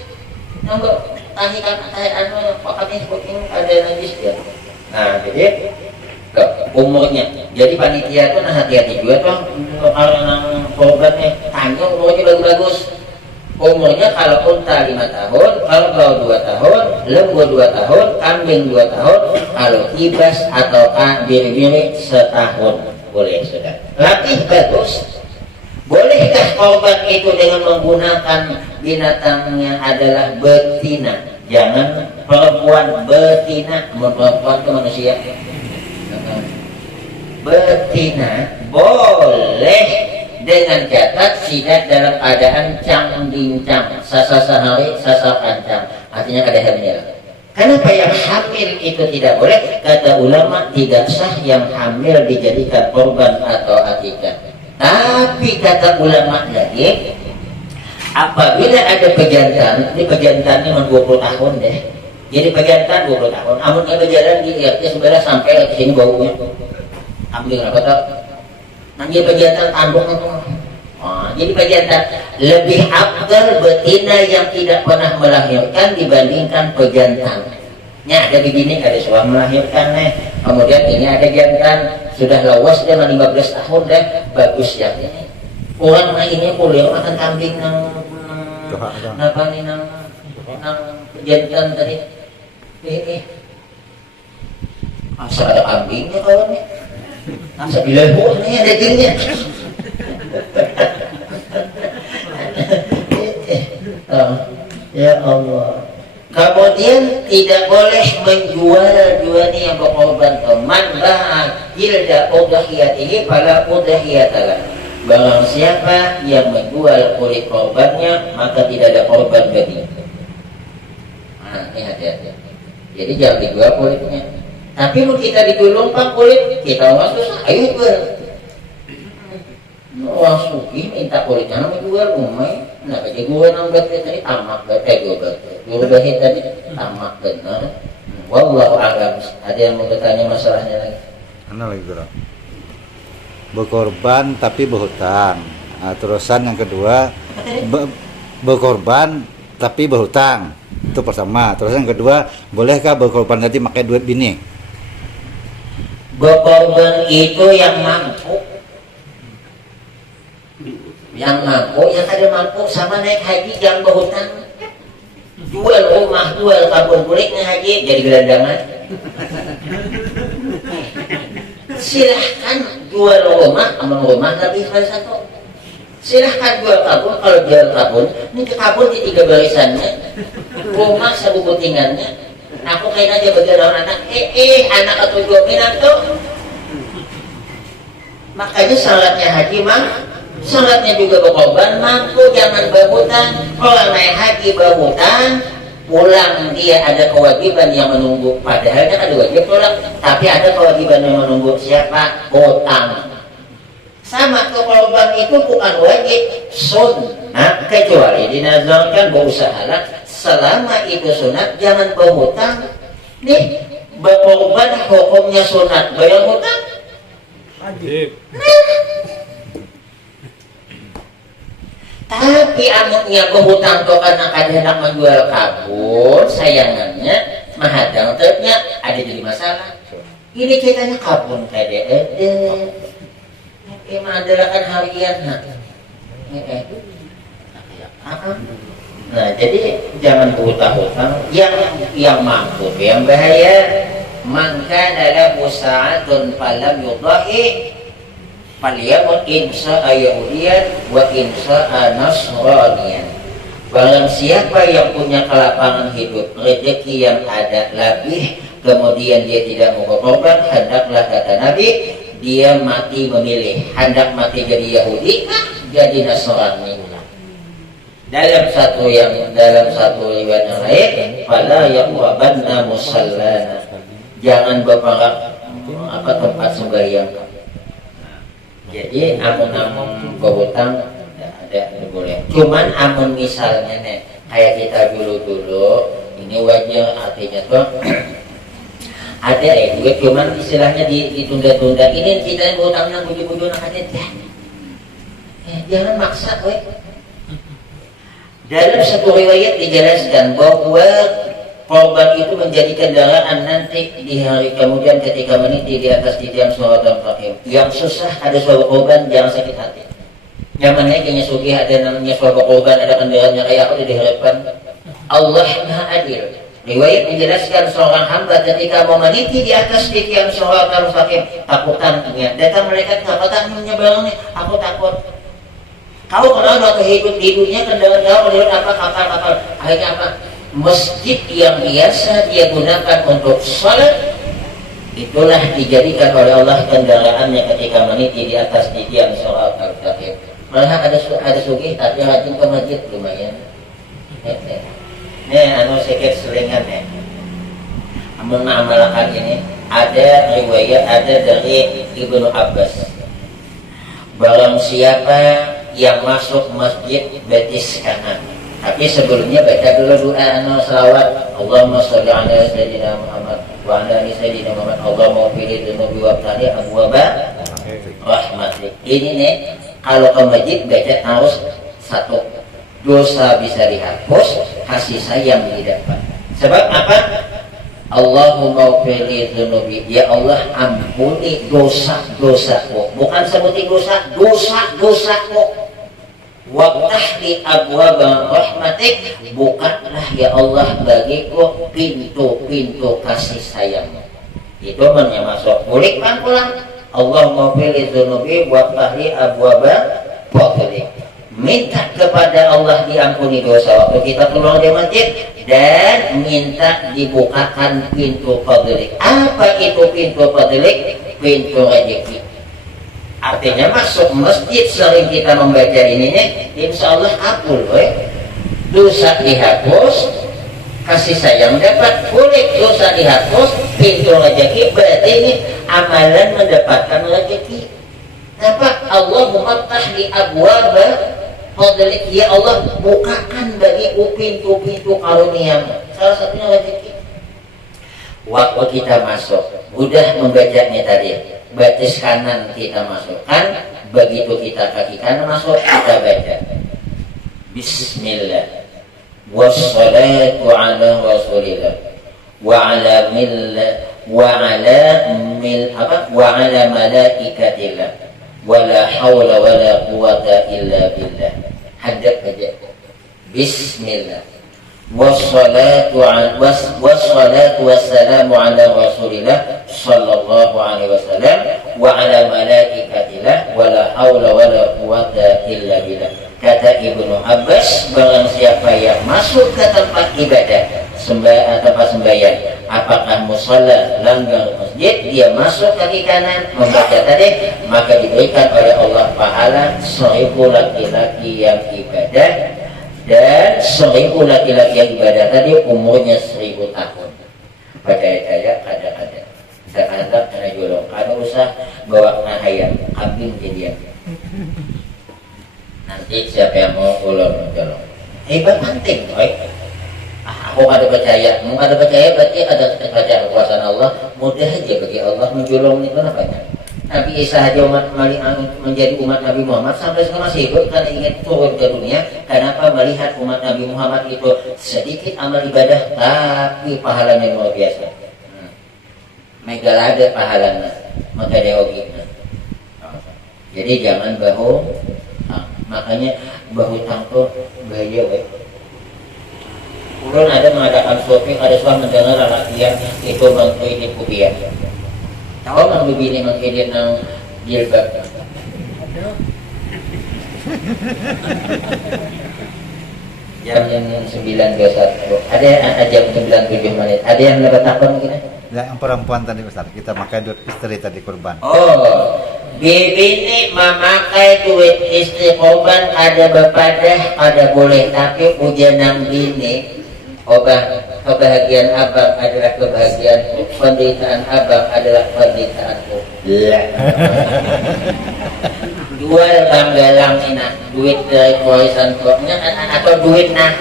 Nambah tahi pakatnya kucing ada najis ya. Nah, jadi ke umurnya. Jadi panitia tuh nah hati-hati juga tuh orang programnya tanya umurnya bagus-bagus. Umurnya kalau unta 5 tahun, kalau kau 2 tahun, lembu 2 tahun, kambing 2 tahun, kalau kibas atau biri-biri setahun boleh sudah. Latih bagus. Bolehkah korban itu dengan menggunakan binatangnya adalah betina? Jangan perempuan betina, perempuan itu manusia. Betina boleh dengan catat tidak dalam keadaan cang-bincang, sasa sehari, sasa kancang. Artinya kada hamil. Kenapa yang hamil itu tidak boleh? Kata ulama tidak sah yang hamil dijadikan korban atau akikah. Tapi kata ulama lagi, apabila ada pejantan, ini pejantannya 20 tahun deh. Jadi pejantan 20 tahun, amun ada jalan di RT sebelah sampai ke sini baunya. Ambil apa tau? Nanti pejantan tanduk itu. Jadi pejantan lebih afdal betina yang tidak pernah melahirkan dibandingkan pejantan. Ada begini ada suami melahirkan nih, kemudian ini ada jantan sudah lawas dia 15 tahun deh, bagus ya ini. Orang ini kuliah makan kambing nang apa nih nang jantan tadi. Masa ada kambingnya kawannya? Masa bilehu nih ada dagingnya. Ya Allah. Kemudian tidak boleh menjual yang berkorban teman hilda udhiyatihi fala udhiyatalah. Barang siapa yang menjual kulit korbannya maka tidak ada korban bagi. Ini hati-hati. Jadi jangan dijual kulitnya. Tapi mau kita digulungkan kulit kita orang susah, ayo jual. Orang suki minta kulitnya nama jual umai. Nah, jadi gue nang berarti tadi tamak gue bahit tadi tamak benar. Wallahu a'lam. Ada yang mau bertanya masalahnya lagi? Mana lagi bro? Berkorban tapi berhutang. Nah, terusan yang kedua berkorban tapi berhutang. Itu pertama. Terus yang kedua, bolehkah berkorban tadi pakai duit bini? Berkorban itu yang mampu. Yang mampu, yang ada mampu sama naik haji jangan berhutang. jual rumah, jual kebun kulitnya haji, jadi gelandangan. Silahkan jual rumah, aman rumah lebih dari satu. Silahkan jual kebun, kalau jual kebun, ini ke kebun di 3 barisannya, rumah sebubutingannya. Aku kain aja bagian orang anak, anak atau jual minat tuh. Makanya salatnya haji mah, salatnya juga berkorban, mampu jangan berhutang. Kalau naik haji berhutang, pulang dia ada kewajiban yang menunggu. Padahal kan ada wajib pulang, tapi ada kewajiban yang menunggu. Siapa? Hutang. Sama kekorban itu bukan wajib, sunnah, kecuali dinazarkan berusahalah selama itu sunat jangan berhutang. Nih berkorban hukumnya sunat, bayar hutang Wajib. Tapi anaknya berhutang tuh karena kadang menjual kabur, sayangannya mahadang ternyata ada jadi masalah. Ini ceritanya kabur kayak mengandalkan harian. Nah, jadi jangan hutang-hutang yang mampu, yang bahaya. Maka dalam usa'atun falam yudahi faliyamut insa'a yahudiyan wa insa'a nasraniyan. Barang siapa yang punya kelapangan hidup, rezeki yang ada lebih, kemudian dia tidak mau berkorban, hendaklah kata Nabi, dia mati memilih, hendak mati jadi Yahudi, jadi Nasrani. Dalam satu riwayat yang lain, fala yaqrabanna musallana. Jangan berparak tempat sembahyang. Jadi amun-amun berhutang ada boleh. Cuman amun misalnya nih, kayak kita dulu ini wajar artinya tuh ada duit, cuman istilahnya ditunda-tunda. Ini kita yang berhutang nang buju-buju nak ada jangan maksa weh. Dalam satu riwayat dijelaskan bahwa korban itu menjadi kendaraan nanti di hari kemudian ketika meniti di atas titian surat al-Fatihah. Yang susah ada suara korban, jangan sakit hati. Yang mana kayaknya sugih ada namanya suara korban, ada kendaraannya kayak aku di hadapan Allah Maha Adil. Riwayat menjelaskan seorang hamba ketika mau meniti di atas titian surat al-Fatihah, takutannya datang mereka, kenapa tak menyebarangnya? Aku takut. Kau kenal waktu hidupnya kendaraan kau melihat apa kapal. Akhirnya apa? Masjid yang biasa dia gunakan untuk salat, itulah dijadikan oleh Allah kendaraannya ketika meniti di atas titian surat al-Fatihah. Malah ada sugih tapi rajin ke masjid lumayan. Nih sedikit selingan nih. Mengamalkan ini ada riwayat ada dari Ibnu Abbas. Barang siapa yang masuk masjid betis kanan, tapi sebelumnya baca dulu doa selawat, Allahumma sholli ala sayyidina Muhammad wa ala ali sayyidina Muhammad, Allahumma pilih dunubi wa ftahli abwaba rahmatik. Ini nih kalau ke masjid baca harus satu, dosa bisa dihapus, kasih sayang didapat. Sebab apa? Allahumma pilih dunubi, ya Allah ampuni dosa-dosaku, bukan sebuti dosa-dosaku. Waftahli abwaba rahmatik, bukanlah ya Allah bagiku pintu-pintu kasih sayangmu. Itu namanya masuk. Mulik kan pulang. Allahumma pilih dzunubi waftahli abwaba fadlik. Minta kepada Allah diampuni dosa waktu kita keluar dari masjid dan minta dibukakan pintu fadlik. Apa itu pintu fadlik? Pintu rezeki. Artinya masuk masjid sering kita membaca ini, insya Allah kabul, dosa dihapus, kasih sayang dapat, kulit dosa dihapus, pintu rezeki. Berarti ini amalan mendapatkan rezeki. Apa? Allahumma ftahli abwaba fadlik, ya Allah bukakan bagiku pintu-pintu karunia. Salah satunya rezeki. Waktu kita masuk, mudah membacanya tadi. Batis kanan kita masukkan, begitu kita kaki kanan masuk, kita baca Bismillah wassalatu ala rasulillah wa ala malaikatillah wa la hawla wa la quwata illa billah. Hadap aja Bismillah wassalatu wassalamu ala rasulillah sallallahu alaihi wasallam wa ala malaikatillah wala haula wala quwata illa billah. Kata Ibnu Abbas, barang siapa yang masuk ke tempat ibadah, tempat sembahyang, apakah musalla, langgar masjid, dia masuk kaki kanan membaca tadi, maka diberikan oleh Allah pahala 1000 laki-laki yang ibadah, dan 1000 laki-laki yang ibadah tadi umurnya 1000 tahun. Percaya kadang-kadang terhadap karena jolong, kada usah bawa hayam kambing jadian. Nanti siapa yang mau ulur jolong hebat penting, aku kada percaya, mau kada percaya berarti ada percaya kekuasaan Allah. Mudah aja bagi Allah menjolong itu namanya. Nabi Isa aja menjadi umat Nabi Muhammad sampai sekarang masih hidup karena ingin turun ke dunia. Kenapa? Melihat umat Nabi Muhammad itu sedikit amal ibadah tapi pahalanya luar biasa. Megalada pahalanya, maka deogina. Jadi jangan bahu, makanya bahu tangko bahaya weh. Ulun ada mengadakan shopping, ada suami mendengar lelaki yang itu mengkredit kupiah. Tahu mang bibini mengkredit nang jilbab. Jam 9.21. Ada jam 9.07 menit. Ada yang dapat takon mungkin? Ya, yang perempuan tadi Ustaz, kita makan duit istri tadi kurban. Oh, bibini memakai duit istri korban ada bepadah, ada boleh, tapi ujanang bini kebahagiaan abang adalah kebahagiaanku, penderitaan abang adalah penderitaanku. Jual banggalang ina duit dari warisan korbannya atau duit nah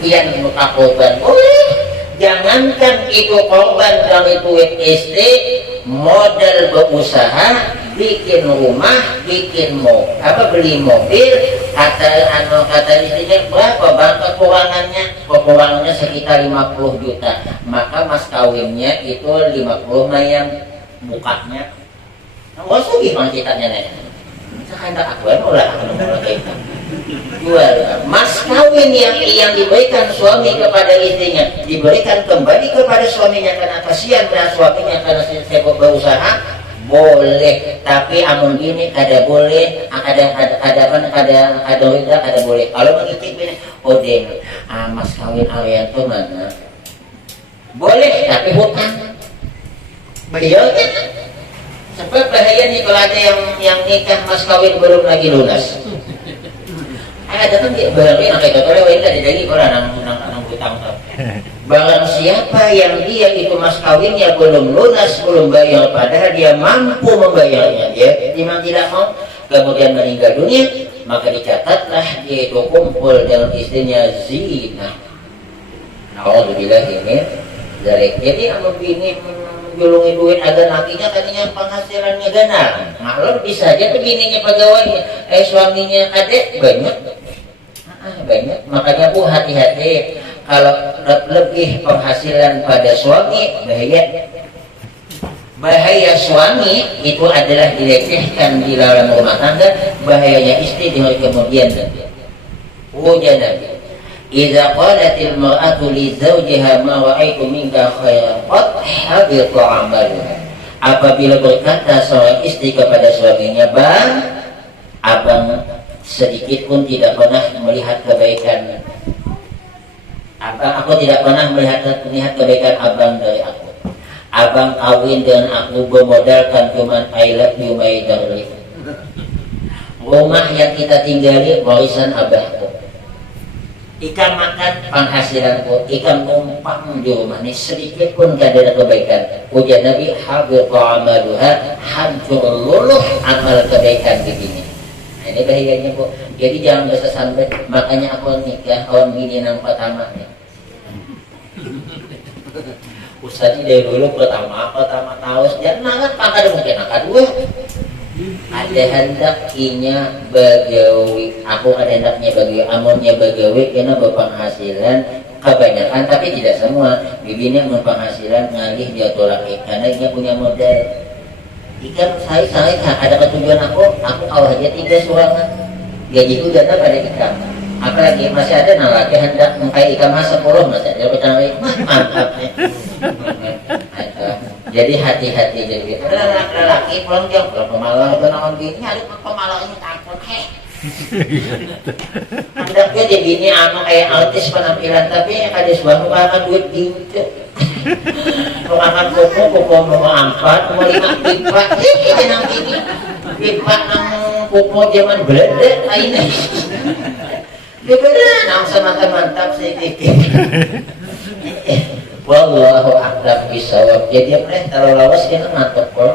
ian muka korban boleh. Jangankan itu korban dari duit istri, modal berusaha, bikin rumah, bikin beli mobil, kata istrinya berapa bang kekurangannya sekitar 50 juta, maka mas kawinnya itu 50 yang bukanya. Nggak usah gimana ceritanya nih, sekarang aku mulai kita jual mas kawin yang diberikan suami kepada istrinya diberikan kembali kepada suaminya karena kasihan dan suaminya karena sibuk berusaha, boleh. Tapi amun gini kada boleh, ada boleh. Kalau mengintip ini odeng mas kawin alian tuh mana boleh, tapi hutang bayar kan. Sebab bahaya nih kalau ada yang nikah mas kawin belum lagi lunas. Ada kan dia barang yang kayak gitu lewat dari daging orang nang hutang. Barang siapa yang dia itu mas kawinnya belum lunas, belum bayar, padahal dia mampu membayarnya, dia memang tidak mau, kemudian meninggal dunia, maka dicatatlah dia itu kumpul dengan istrinya zina. Alhamdulillah ini dari jadi amun bini julungi duit agar lakinya katanya penghasilannya ganal. Maklum bisa aja tuh bininya pegawai, suaminya kadek banyak. Makanya bu hati-hati kalau lebih penghasilan pada suami bahaya suami itu adalah dilecehkan di dalam rumah tangga, bahayanya istri di hari kemudian nanti. Ujar Nabi, idza qalatil mar'atu li zawjiha ma ra'aitu minka khairan qad habita 'amaluha. Apabila berkata seorang istri kepada suaminya, "Bang, abang sedikit pun tidak pernah melihat kebaikan abang, aku tidak pernah melihat kebaikan abang dari aku. Abang kawin dengan aku bermodalkan cuman I love you my darling. Rumah yang kita tinggali warisan abahku. Ikan makan penghasilanku, ikan numpang di rumah ini, sedikit pun gak ada kebaikan." Ujar Nabi, habita amaluha, hancur luluh amal kebaikan begini. Nah, ini bahayanya bu. Jadi jangan bisa sampai, makanya aku nikah kawan bini yang pertama nih. Ustaz dari dulu pertama tahu, jangan ada mungkin angkat dua. Ada hendaknya bagawi, aku ada hendaknya bagawi, amunnya bagawi karena berpenghasilan kebanyakan, tapi tidak semua. Bibinya berpenghasilan ngalih dia tolak karena dia punya modal. Ikan saya ada ketujuan aku awal aja 3 surangan gaji itu dana pada ikan. apalagi masih ada lagi hendak mengkai ikan mas 10 masih ada bercanda mantap ya. Jadi hati-hati jadi lelaki pulang jam pulang pemalang itu naon bini ada pemalang ini takut hendaknya di bini anu kayak autis penampilan tapi kadis banget makan duit gitu mau makan kuku mau 4 mau 5 pipa ini nang ini pipa nang kuku zaman belede lainnya dibeda nang semantap-mantap sedikit. Wallahu a'lam bishawab. Jadi apa nih kalau lawas dia mantap kok.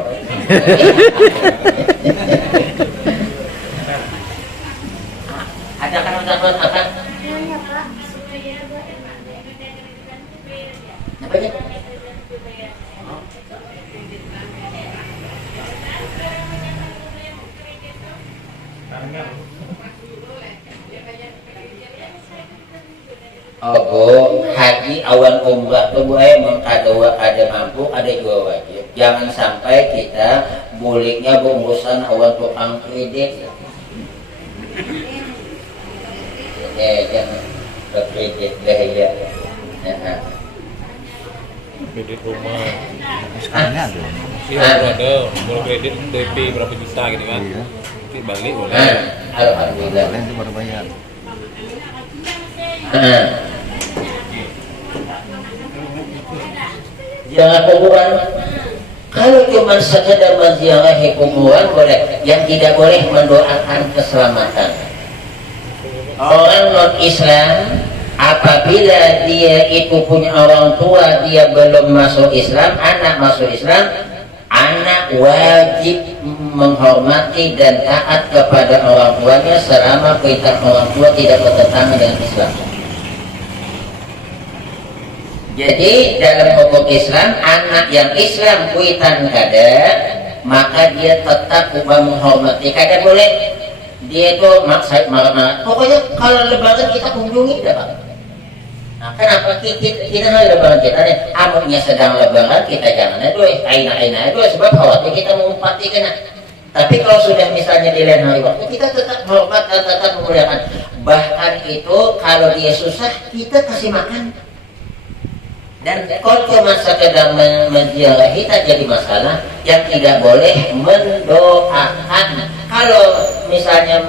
Ada kan teman apa? Apa ya? Oh bu, haji awan umrah tuh bu mengkadawa ada mampu ada juga wajib. Jangan sampai kita buliknya urusan awan tukang kredit. Jangan berkredit gaya. Kredit rumah. Sekarang ada. Iya ada. Kalau kredit DP berapa juta gitu kan? Iya. Mungkin balik boleh. Alhamdulillah. Kalian itu baru bayar. Jangan kuburan. Kalau cuma sekedar menziarahi kuburan boleh. Yang tidak boleh mendoakan keselamatan. Orang non Islam apabila dia itu punya orang tua dia belum masuk Islam, anak masuk Islam, anak wajib menghormati dan taat kepada orang tuanya selama perintah orang tua tidak bertentangan dengan Islam. Jadi dalam hukum Islam, anak yang Islam kuitan kada, maka dia tetap menghormati. Kada boleh dia itu maksud marah. Pokoknya kalau lebaran kita kunjungi dah Pak. Nah, kenapa kita harus lebaran kita nih? Amunnya sedang lebaran kita jangan itu aina itu sebab khawatir kita mengumpati kena. Tapi kalau sudah misalnya di lain hari waktu kita tetap hormat dan tetap memuliakan. Bahkan itu kalau dia susah kita kasih makan. Dan kalau cuma sekedar menziarahi tak jadi masalah. Yang tidak boleh mendoakan. Kalau misalnya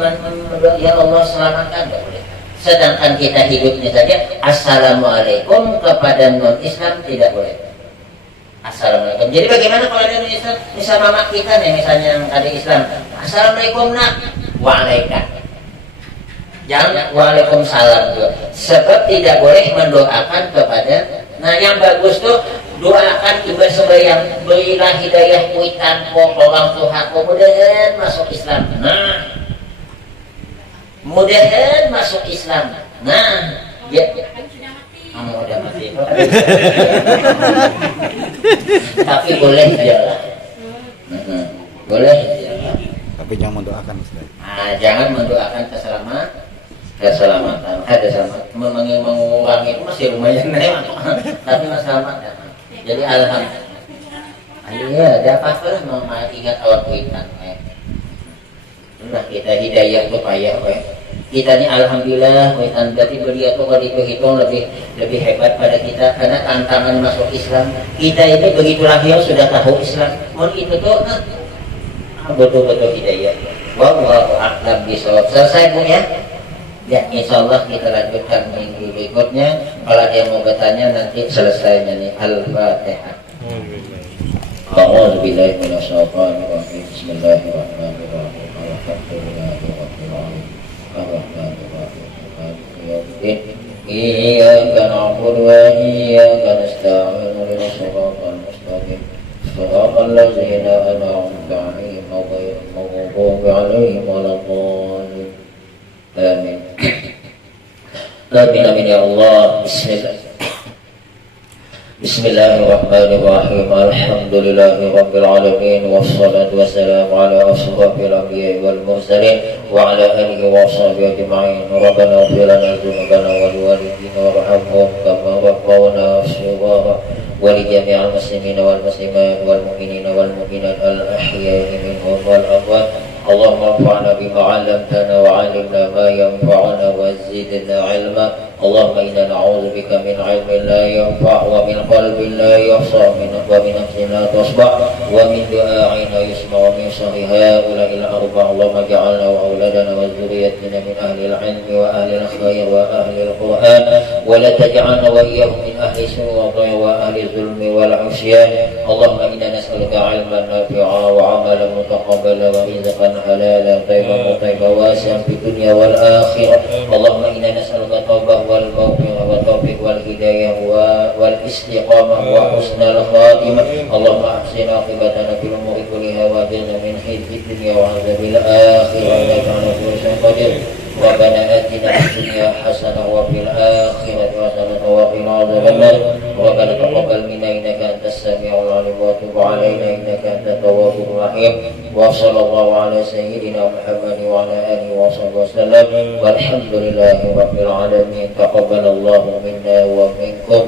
ya Allah selamatkan tidak boleh. Sedangkan kita hidupnya saja assalamualaikum kepada non Islam tidak boleh. Assalamualaikum. Jadi bagaimana kalau ada non Islam? Misal mama kita nih misalnya yang ada Islam. Assalamualaikum nak. Waalaikumsalam. Jangan waalaikumsalam juga. Sebab tidak boleh mendoakan kepada. Nah yang bagus tuh doakan juga sebayang berilah hidayah kuitan orang Tuhan mudah-mudahan masuk Islam. Nah mudah-mudahan masuk Islam. Nah ya kamu udah mati tapi boleh jalan. Boleh jalan. Tapi jangan mendoakan Ustaz. Jangan mendoakan keselamatan. Ada selamat mengurangi itu masih lumayan tapi selamat. Jadi alhamdulillah. Iya, ada apa-apa mau ingat awal kuitan. Nah kita hidayah supaya kita ini alhamdulillah kuitan berarti beliau tuh kalau dihitung lebih hebat pada kita karena tantangan masuk Islam. Kita ini begitu lahir sudah tahu Islam. Mau itu tuh betul-betul hidayah. Wallahu a'lam bishawab. Selesai Bu ya? Ya, insyaallah kita lanjutkan minggu berikutnya. Kalau ada yang mau bertanya nanti selesainya nih. Al-Fatihah. A'udzu billahi minasyaitonir rajim. Bismillahirrahmanirrahim. Alhamdulillahirabbil alamin. Arrahmanir rahim. Maliki yaumiddin. Iyyaka na'budu wa iyyaka nasta'in. Ihdinas siratal mustaqim. Siratal ladzina an'amta 'alaihim ghairil maghdubi 'alaihim waladdallin. Amin. Amin ya Allah. Bismillahirrahmanirrahim. Alhamdulillahirabbil alamin wassalatu wassalamu ala asyrafil anbiya'i wal mursalin wa ala alihi wa sahbihi ajma'in. Rabbana ighfir lana dzunubana wa liwalidina warhamhum kama rabbawna shighara wa li jami'il muslimina wal muslimat wal mu'minina wal mu'minat al ahya'i minhum wal amwat. اللهم انفعنا بما علمتنا وعلمنا ما ينفعنا وزدنا علما اللهم إنا نعوذ بك من علم لا ينفع ومن قلب لا يخشى ومن نفس لا تصبح ومن دعاء لا يسمع ومن شر هؤلاء الأربع اللهم اجعلنا وأولادنا وذريتنا من أهل العلم وأهل الخير وأهل القرآن ولا تجعلنا وإياهم من أهل السوء وأهل الظلم والعصيان اللهم إنا نسألك علما نافعا وعملا متقبلا ورزقا حلالا طيبا واسعا في الدنيا والآخرة اللهم إنا نسألك التوبة والمغفرة والتوفيق والهداية والاستقامة وحسن الخاتمة اللهم أحسن عاقبتنا في الأمور كلها وأجرنا من خزي الدنيا وعذاب الآخرة إنك على كل شيء قدير ربنا آتنا في الدنيا حسنة وفي الآخرة حسنة وقنا عذاب النار ربنا تقبل منا إنك أنت السميع العليم وتب علينا إنك أنت التواب الرحيم وصلى الله على سيدنا محمد وعلى آله وصحبه وسلم والحمد لله رب العالمين تقبل الله منا ومنكم